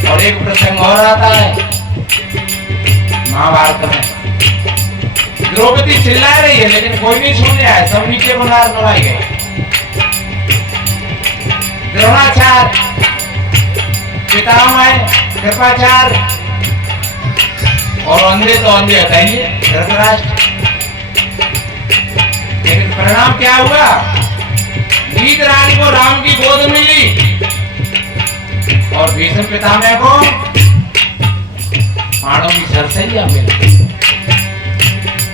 और एक प्रसंग और आता है महाभारत में, द्रौपदी चिल्ला रही है लेकिन कोई नहीं सुनने आया, सब नीचे बनार दबाई गए। द्रोणाचार्य, पितामह, कृपाचार्य और अंधे तो अंधे हटाइए धृतराष्ट्र। लेकिन परिणाम क्या हुआ, गीधराज को राम की गोद मिली और भीष्म पितामह को की सरसैया मिल गई,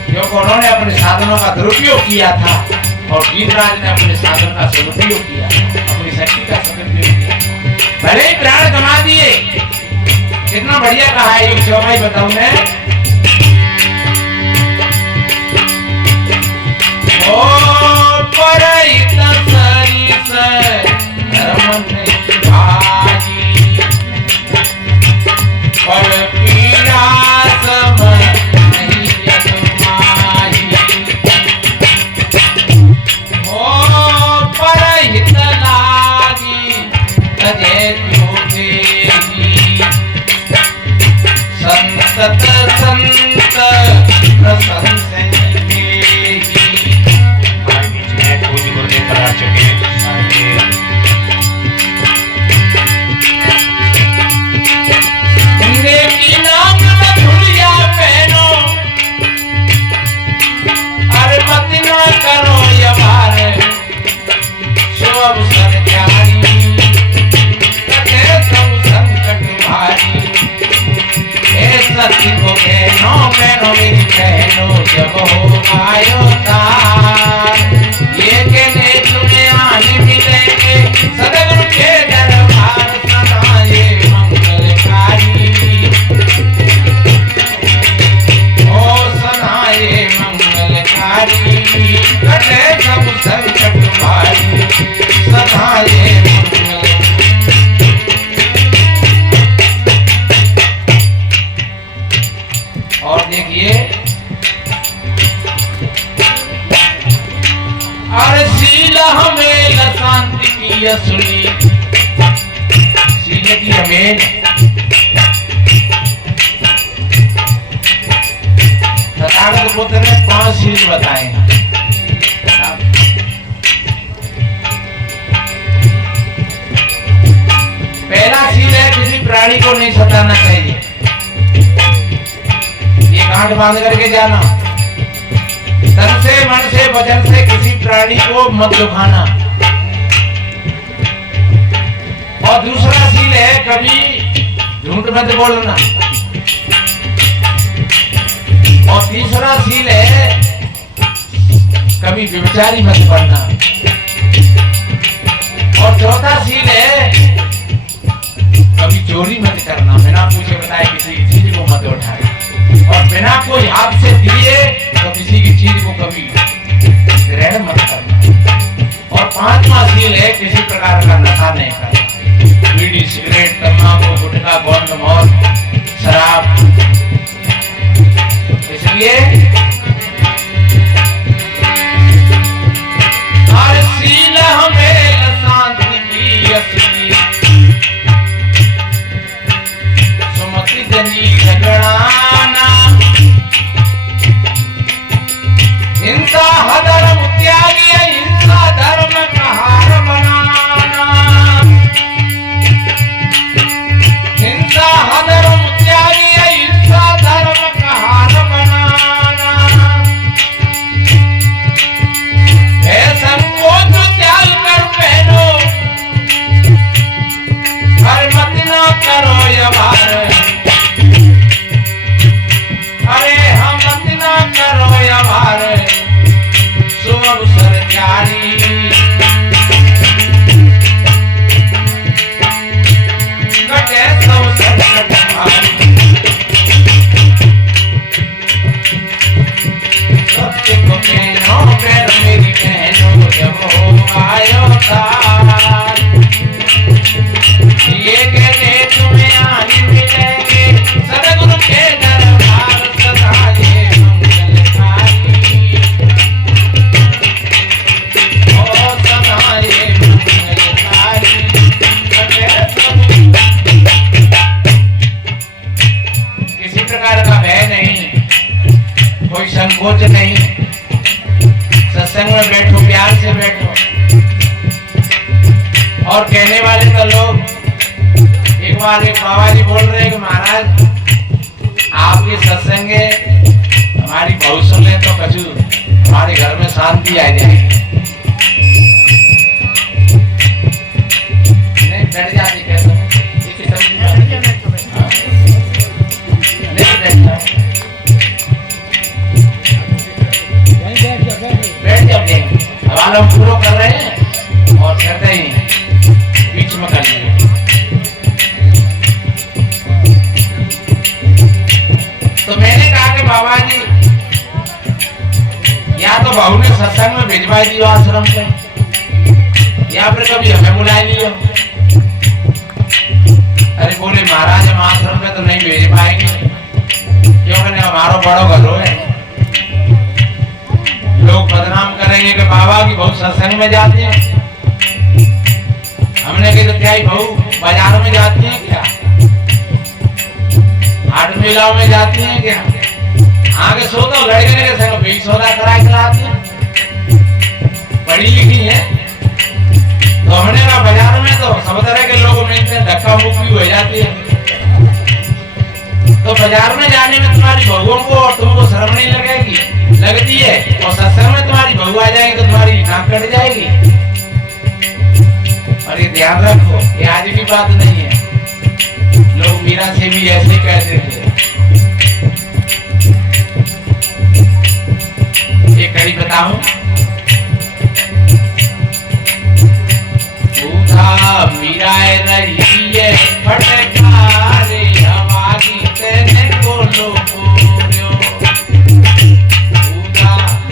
क्योंकि उन्होंने अपने साधनों का दुरुपयोग किया था और गीतराज ने अपने साधन का सदुपयोग किया, अपनी शक्ति का सदुपयोग किया। भले ही प्राण गंवा दिए, कितना बढ़िया कहा है युग चौपाई बताऊं मैं। ओ परहित सरिस धर्म नहीं भाई, पर पीड़ा सम नहीं यतमाही। ओ परहित लागी तजे क्यों देही, संतत संत प्रशंसनीय। और देखिए, अरे शील हमें शांति की असुली, शील की हमें तथागत बुद्ध ने 5 शील बताए। पहला शील है किसी प्राणी को नहीं सताना चाहिए, ये गांठ बांध करके जाना, तन से मन से वचन से किसी प्राणी को मत दुखाना। और दूसरा शील है कभी झूठ मत बोलना। और तीसरा शील है कभी व्यभिचारी मत बनना। और चौथा शील है कभी चोरी मत करना, बिना पूछे बताए किसी चीज को मत उठाना, और बिना कोई हाथ से दिए तो किसी की चीज को कभी ग्रहण मत करना। और 5वां शील है किसी प्रकार का नशा नहीं करना, बीड़ी सिगरेट तंबाकू गुटखा गोंद मौत शराब। इसलिए हर शील हमें शांति की असली, सुमति जनी झगड़ाना, हिंसा धर्म त्यागी, हिंसा धर्म का हार बनाना, हिंसा धर्म त्यागी, हिंसा धर्म का हार बनाना, संकोच त्याग कर पहनो, हर मत ना करो यवार, अरे हम मत ना करो यवार, शुभ अवसर जारी, कटे सब संकट भारी, सत्य को कहनो पैर मेरी बहनों, जब हो आयो तार, ये कहते तुम्हें आने मिलेंगे, सदगुरु के दरबार सदा ये मंगलकारी, ओ सदा ये मंगलकारी, किसी प्रकार का भय नहीं, कोई संकोच नहीं, सत्संग में बैठो, प्यार से बैठो। और कहने वाले तो लोग, एक बार एक बाबा जी बोल रहे हैं कि महाराज आपके सत्संग हमारी बहुत सुन ले तो कछु हमारे घर में शांति आ जाएगी। नहीं डर जाती, कैसे नहीं डर सत्संग में भिजवाई दियो आश्रम में, या फिर कभी हमें बुला लियो। अरे बोले महाराज हम आश्रम में तो नहीं भेज पाएंगे, क्योंकि हमारा बड़ो घर है, लोग बदनाम करेंगे कि बाबा की बहू सत्संग में जाती है। हमने कहा तो क्या ही बहू बाजार में जाती है क्या, हाट मेलाओं में जाती है क्या, आगे सो तो लड़के के संग भी सौदा करा कराती है, पढ़ी लिखी है। तो हमने कहा बाजार में तो सब तरह के लोग मिलते हैं, धक्का मुक्की हो जाती है। तो बाजार में जाने में तुम्हारी बहुओं को और तुमको शर्म नहीं लगेगी, लगती है, और सत्संग में तुम्हारी बहू आ जाएगी तो तुम्हारी नाक कट जाएगी। और ये ध्यान रखो, ये आज की बात नहीं है, लोग मीरा से भी ऐसे कहते थे। एक कड़ी बताऊं, मीरा रही है फटकारे हवागी तेने को लोगो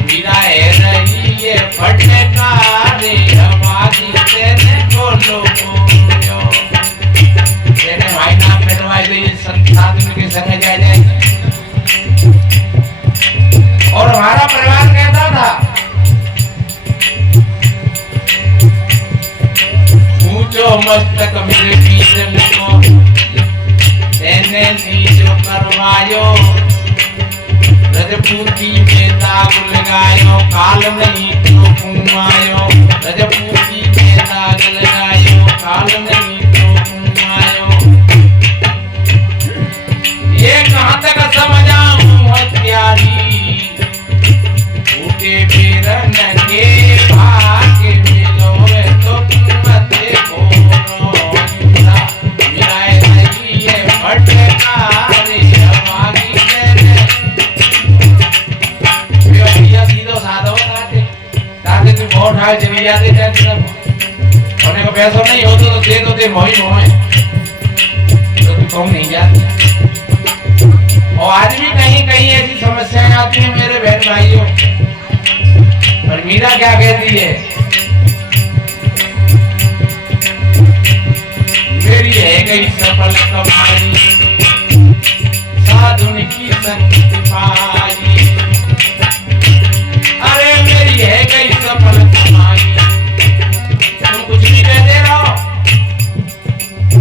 मीरा रही है फटकारे हवागी तेने को लोगो तेने भाई नाम पेटवाई गई साथ में के संग जाए। और हमारा परिवार कहता था जो मस्तक मेरे पीछे को तेने नीचो करवायो, रजपूती में दाग लगायो, काल नहीं तो कुमायो, रजपूती में दाग लगायो, काल नहीं तो कुमायो। ये कहाँ तक समझाऊं हत्यारी, उठे बेरन के भाग्य मिलो रे तो चली जाते होने को पैसा नहीं हो तो दे दो, दे मोही मोहे तो तू कम नहीं जाती। और आज भी कहीं कहीं ऐसी समस्याएं आती हैं मेरे बहन भाइयों। पर मीरा क्या कहती है, मेरी है गई सफल कमाई, साधुन की संगति पाई। अरे मेरी है गई सफल कमाई, तुम कुछ भी कहते रहो,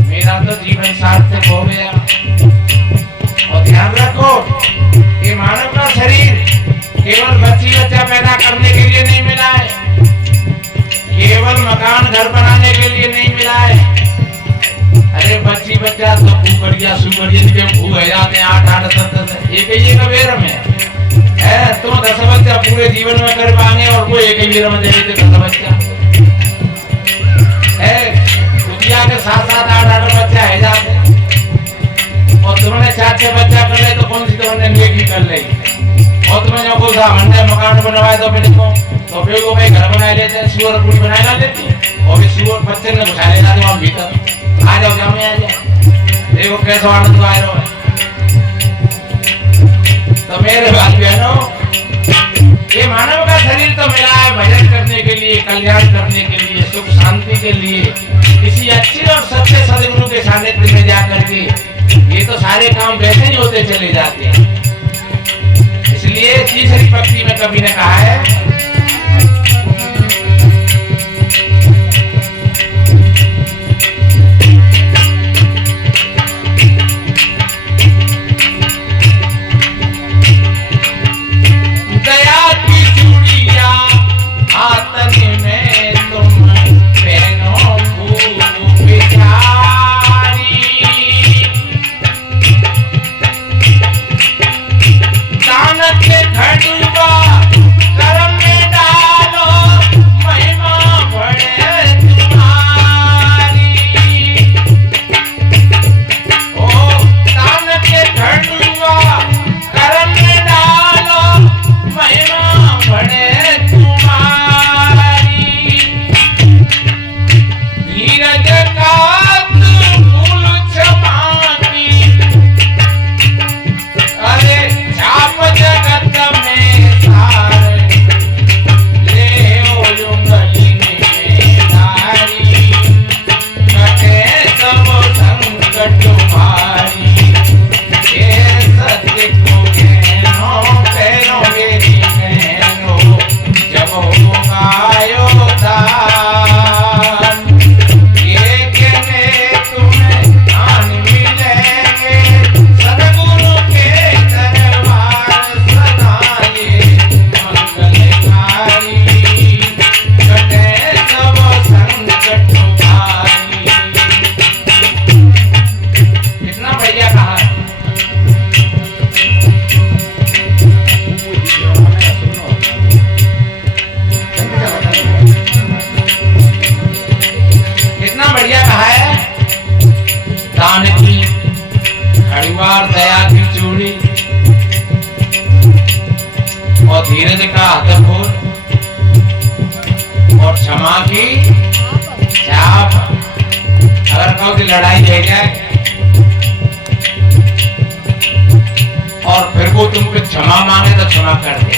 मेरा तो जीवन सार्थक हो गया। और ध्यान रखो, ये मानव का शरीर केवल बच्चा पैदा करने के लिए नहीं मिला है, केवल मकान घर बनाने के लिए नहीं मिला है। अरे बच्चा तो भूखड़िया सुखड़िया के भू है जाते हैं 8-8 10 एक ही का बेर में है। तुम 10 बच्चा पूरे जीवन में कर पाएंगे और कोई एक ही बेर में दे देते 10 बच्चा है। दुनिया के 7-7 8-8 बच्चा है जाते, और तुमने 4-6 बच्चा कर ले तो कौन सी तुमने नेकी कर ली। और तुम्हें जो कोई सामने मकान बनवाए तो फिर तो फिर वो घर बना लेते हैं, सुअर पूरी बना लेती, और सुअर बच्चे ने घुसा लेना तो हम भीतर आ जाओ, जाओ में आ जाओ, देखो कैसा आनंद आ रहा है। तो मेरे भाई बहनों, ये मानव का शरीर तो मिला है भजन करने के लिए, कल्याण करने के लिए, सुख शांति के लिए, किसी अच्छे और सच्चे सदगुरु के सानिध्य में जाकर के ये तो सारे काम वैसे ही होते चले जाते हैं। इसलिए तीसरी पंक्ति में कवि ने कहा है, करम धीरज का अतफूल और क्षमा की छाप। अगर कहो कि लड़ाई रह जाए और फिर वो तुम पे क्षमा मांगे तो क्षमा कर दे,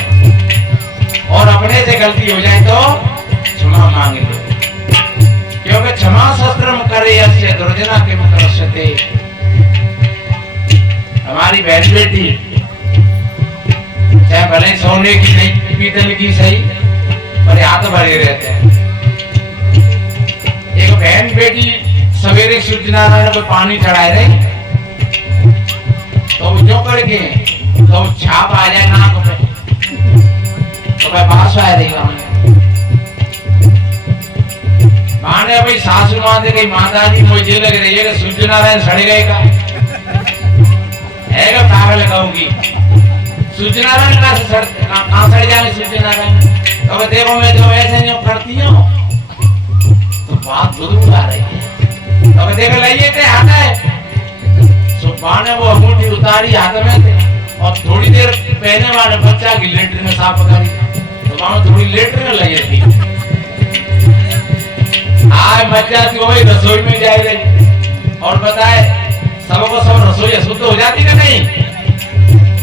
और अपने से गलती हो जाए तो क्षमा मांग लो, क्योंकि क्षमा शस्त्रम करे यस्य दुर्जना के मुक्रस्यते। हमारी बहन बेटी चाहे भले सोने की नहीं पीतल की सही, पर हाथ भरे रहते हैं। एक बहन बेटी सवेरे सूर्य नारायण को पानी चढ़ाए रही, तो जो करके तो छाप आ जाए नाक पे, तो मैं पास आया देगा माने भाई सासू माँ से कही माता जी मुझे लग रही है कि सूर्य नारायण सड़े गए का है का पागल कहूंगी। सूर्य नारायण कहाँ सड़ जाए सूर्य नारायण? तो देखो मैं जो ऐसे जो करती हूँ तो बात दूर आ रही है। तो देखो लाइए थे हाथ है सुबह ने वो अंगूठी उतारी हाथ में थे, और थोड़ी देर पहले वाले बच्चा की लेटर में साफ करी, तो वहां थोड़ी लेटर में लगी थी। आज बच्चा थी वही रसोई में जाए रही और बताए सबको सब रसोई अशुद्ध हो जाती है नहीं।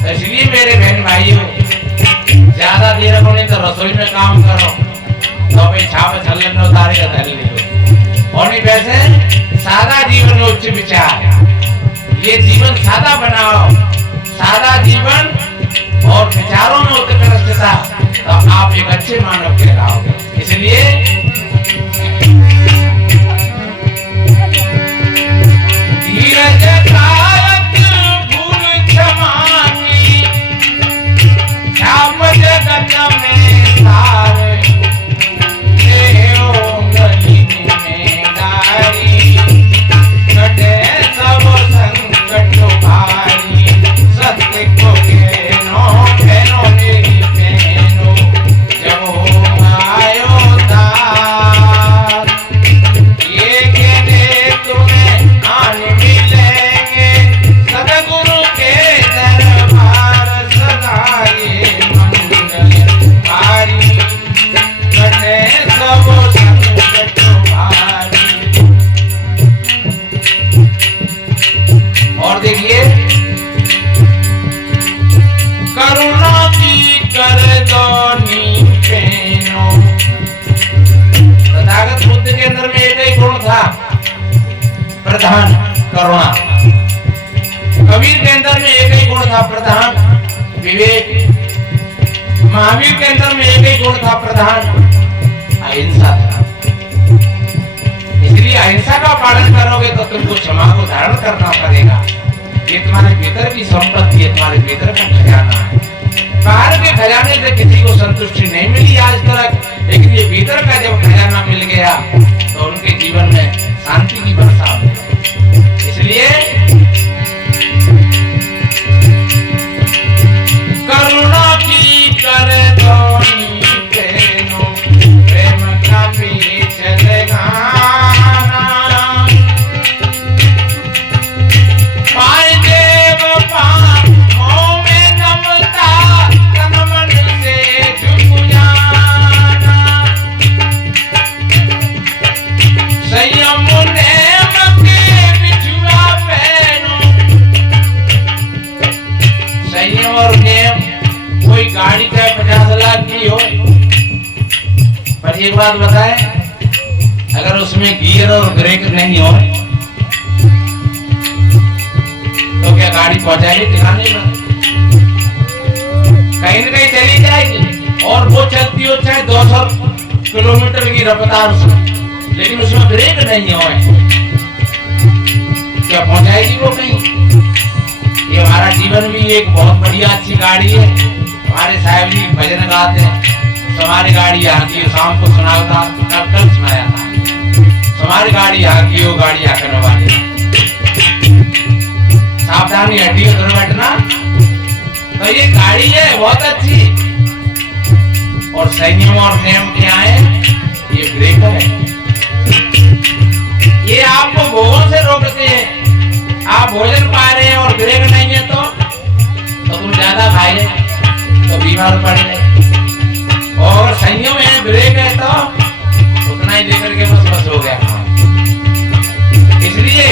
तो इसलिए मेरे बहन भाइयों ज्यादा देर को नहीं तो रसोई में काम करो, तो भाई छाप छल्ले में उतारे का धर लियो। और नहीं वैसे सादा जीवन में उच्च विचार, ये जीवन सादा बनाओ, सादा जीवन और विचारों में उत्कृष्टता, तो आप एक अच्छे मानव कहलाओगे। इसलिए धीरज कारक भूल क्षमा की, छाप जगत में सारे देओ गली में डारी, कटे सब संकट भारी, सत्य को कहनो कहनो मेरी बहनो, जब हो आयो तार, ये कहने तुम्हें आन मिलेंगे सदगुरु के दरबार, सदा ये मंगलकारी, कटे सब संकट भारी। और देखिए करुणा की कर दो नीपेनो। तथागत बुद्ध के अंदर में एक ही गुण था, प्रधान करुणा। कबीर के अंदर में एक ही गुण था, प्रधान विवेक। महावीर के अंदर में एक ही गुण था, प्रधान अहिंसा था। इसलिए अहिंसा का पालन करोगे तो तुमको क्षमा को धारण करना पड़ेगा। ये तुम्हारे भीतर की संपत्ति है, तुम्हारे भीतर का खजाना है। बाहर के खजाने से किसी को संतुष्टि नहीं मिली आज तक, लेकिन ये भीतर का जब खजाना मिल गया तो उनके जीवन में शांति की वर्षा हुई। इसलिए करुणा की कर दो नीपेनो, प्रेम का पीछे लगाना, पाए देव पाप मोह में नमता, तन मन से झुक जाना, संयम नेम के बिछुआ पहनो। संयम और नेम, कोई गाड़ी चाहे 50 लाख की हो, पर एक बात बताए, अगर उसमें गियर और ब्रेक नहीं हो तो क्या गाड़ी पहुंचाएगी ठिकाने पर? कहीं न कहीं चली जाएगी, और वो चलती हो चाहे 200 किलोमीटर की रफ्तार से, लेकिन उसमें ब्रेक नहीं हो, क्या पहुंचाएगी वो कहीं? ये हमारा जीवन भी एक बहुत बढ़िया अच्छी गाड़ी है। हमारे साहब जी भजन गाते हैं, हमारी गाड़ी यहाँ की, शाम को सुना था, कल सुनाया था, हमारी गाड़ी यहाँ की, वो गाड़ी यहाँ करने वाली। सावधानी हड्डी उधर बैठना। तो ये गाड़ी है बहुत अच्छी, और संयम और नियम क्या है? ये ब्रेक है, ये आपको भोगों से रोकते हैं। आप भोजन पा रहे हैं और ब्रेक नहीं है तो तुम ज्यादा खाए तो बीमार पड़ गए। संयम है, ब्रेक है, तो उतना ही लेकर के बस हो गया काम। इसलिए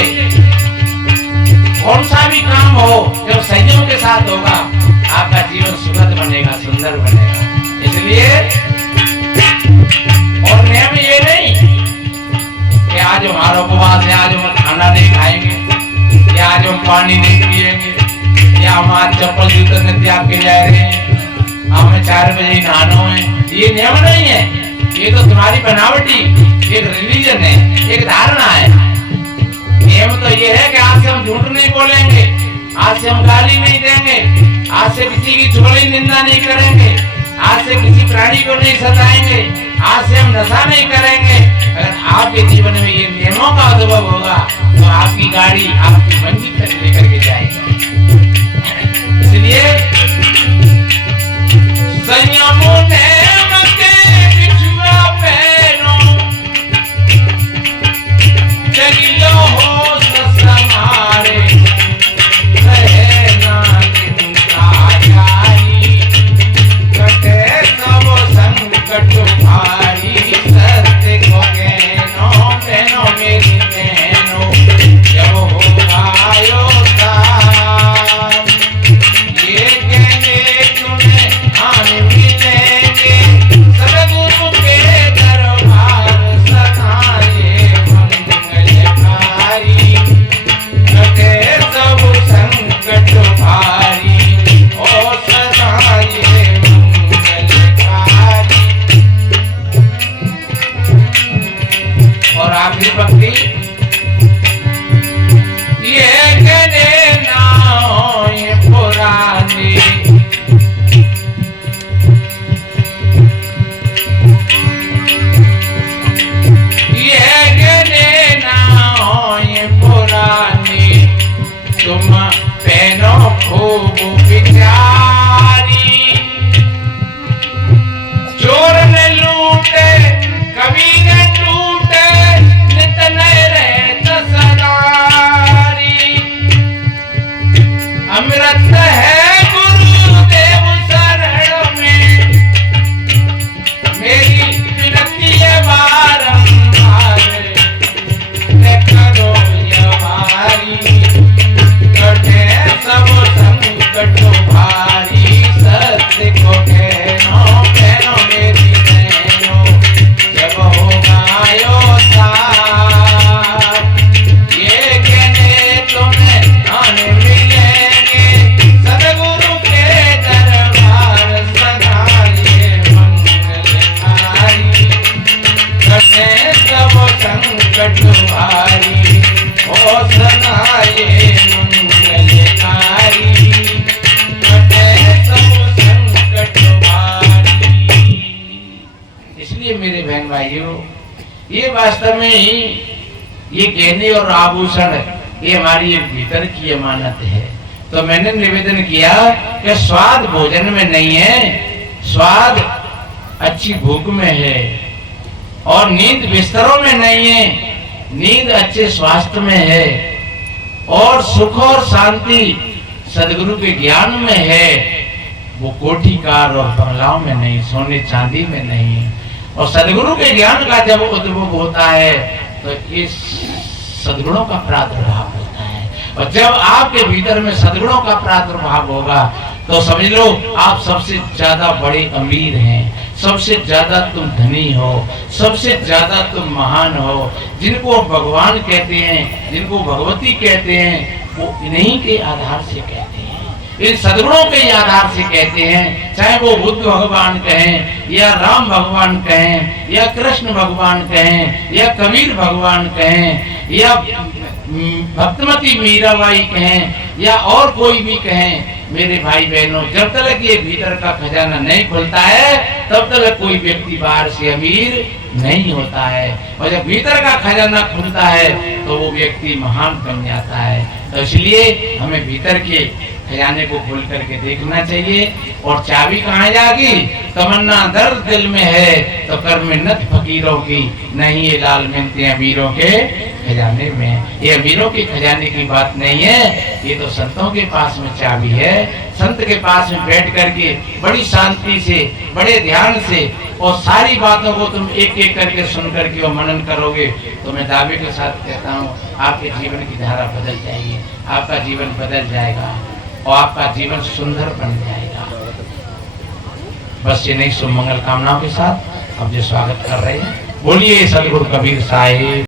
कौन सा भी काम हो जब संयम के साथ होगा आपका जीवन सुखद बनेगा, सुंदर बनेगा। इसलिए और नियम ये नहीं कि आज हमारा उपवास है, आज हम खाना नहीं खाएंगे, या आज हम पानी नहीं पिएंगे, या हम आज चप्पल जूते न त्याग के जा रहे हैं, हमें 4 बजे नहाना है। ये नियम नहीं है, ये तो तुम्हारी बनावटी एक रिलीजन है, एक धारणा है। नियम तो ये है कि आज से हम झूठ नहीं बोलेंगे, आज से हम गाली नहीं देंगे, आज से किसी की चुगली निंदा नहीं करेंगे, आज से किसी प्राणी को नहीं सताएंगे, आज से हम नशा नहीं करेंगे। अगर आपके जीवन में ये नियमों का अनुभव होगा तो आपकी गाड़ी आपकी मंजिल तक लेकर के जाएगी। इसलिए संयम नेम के बिछुआ पैरों चलियो हो समारे रहना चिंता जारी कटे सब संकट भारी सत्य को कहनो कहनो मेरी कहनो जब होगा योद्धार ये कहने तुम्हें आन मिलेंगे सदगुरु के दरबार सदा ये मंगलकारी कटे सब संकट भारी ओ सदा ये मंगलकारी। और आखिरी पंक्ति ये कहने ना हो ये पुरानी ये कहने ना हो ये पुरानी तुम पहनो खूब बिचारी चोर ने लूटे कभी न टूटे नित नए रहत सदारी अमृत है गुरुदेव शरण में मेरी विनती है बारंबार न करो यवारी कटे सब संकट भारी सत्य को कहनो कहनो मेरी कहनो जब होगा योद्धार ये कहने तुम्हें आन मिलेंगे सदगुरु के दरबार सदा ये मंगलकारी कटे सब संकट भारी ओ सदा ये मंगलकारी कटे सब संकट भारी। इसलिए मेरे बहन भाइयों ये वास्तव में ही ये गहने और आभूषण ये हमारी एक भीतर की अमानत है। तो मैंने निवेदन किया कि स्वाद भोजन में नहीं है, स्वाद अच्छी भूख में है, और नींद बिस्तरों में नहीं है, नींद अच्छे स्वास्थ्य में है, और सुख और शांति सदगुरु के ज्ञान में है, वो कोठी कार और बंगलाओं में नहीं, सोने चांदी में नहीं। और सदगुरु के ज्ञान का जब उद्भव होता है तो इस सदगुणों का प्रादुर्भाव होता है, और जब आपके भीतर में सदगुणों का प्रादुर्भाव होगा तो समझ लो आप सबसे ज्यादा बड़े अमीर हैं, सबसे ज्यादा तुम धनी हो, सबसे ज्यादा तुम महान हो। जिनको भगवान कहते हैं, जिनको भगवती कहते हैं, वो इन्हीं के आधार से कहते हैं, इन सदगुणों के आधार से कहते हैं। चाहे वो बुद्ध भगवान कहें, या राम भगवान कहें, या कृष्ण भगवान कहें, या कबीर भगवान कहें, या भक्तमती मीराबाई कहें, या और कोई भी कहें। मेरे भाई बहनों, जब तक ये भीतर का खजाना नहीं खुलता है तब तक कोई व्यक्ति बाहर से अमीर नहीं होता है, और जब भीतर का खजाना खुलता है तो वो व्यक्ति महान बन जाता है। तो इसलिए हमें भीतर के खजाने को खोल करके देखना चाहिए। और चाबी कहाँ जाएगी? तमन्ना दर्द दिल में है तो कर मिन्नत फकीरों की, नहीं ये लाल मिनते अमीरों के खजाने में। ये अमीरों के खजाने की बात नहीं है, ये तो संतों के पास में चाबी है। संत के पास में बैठ करके बड़ी शांति से, बड़े ध्यान से और सारी बातों को तुम एक एक करके सुन करके और मनन करोगे तो मैं दावे के साथ कहता हूँ आपके जीवन की धारा बदल जाएगी, आपका जीवन बदल जाएगा और आपका जीवन सुंदर बन जाएगा। बस ये नहीं शुभ मंगल कामनाओं के साथ अब जो स्वागत कर रहे हैं, बोलिए सदगुरु कबीर साहिब।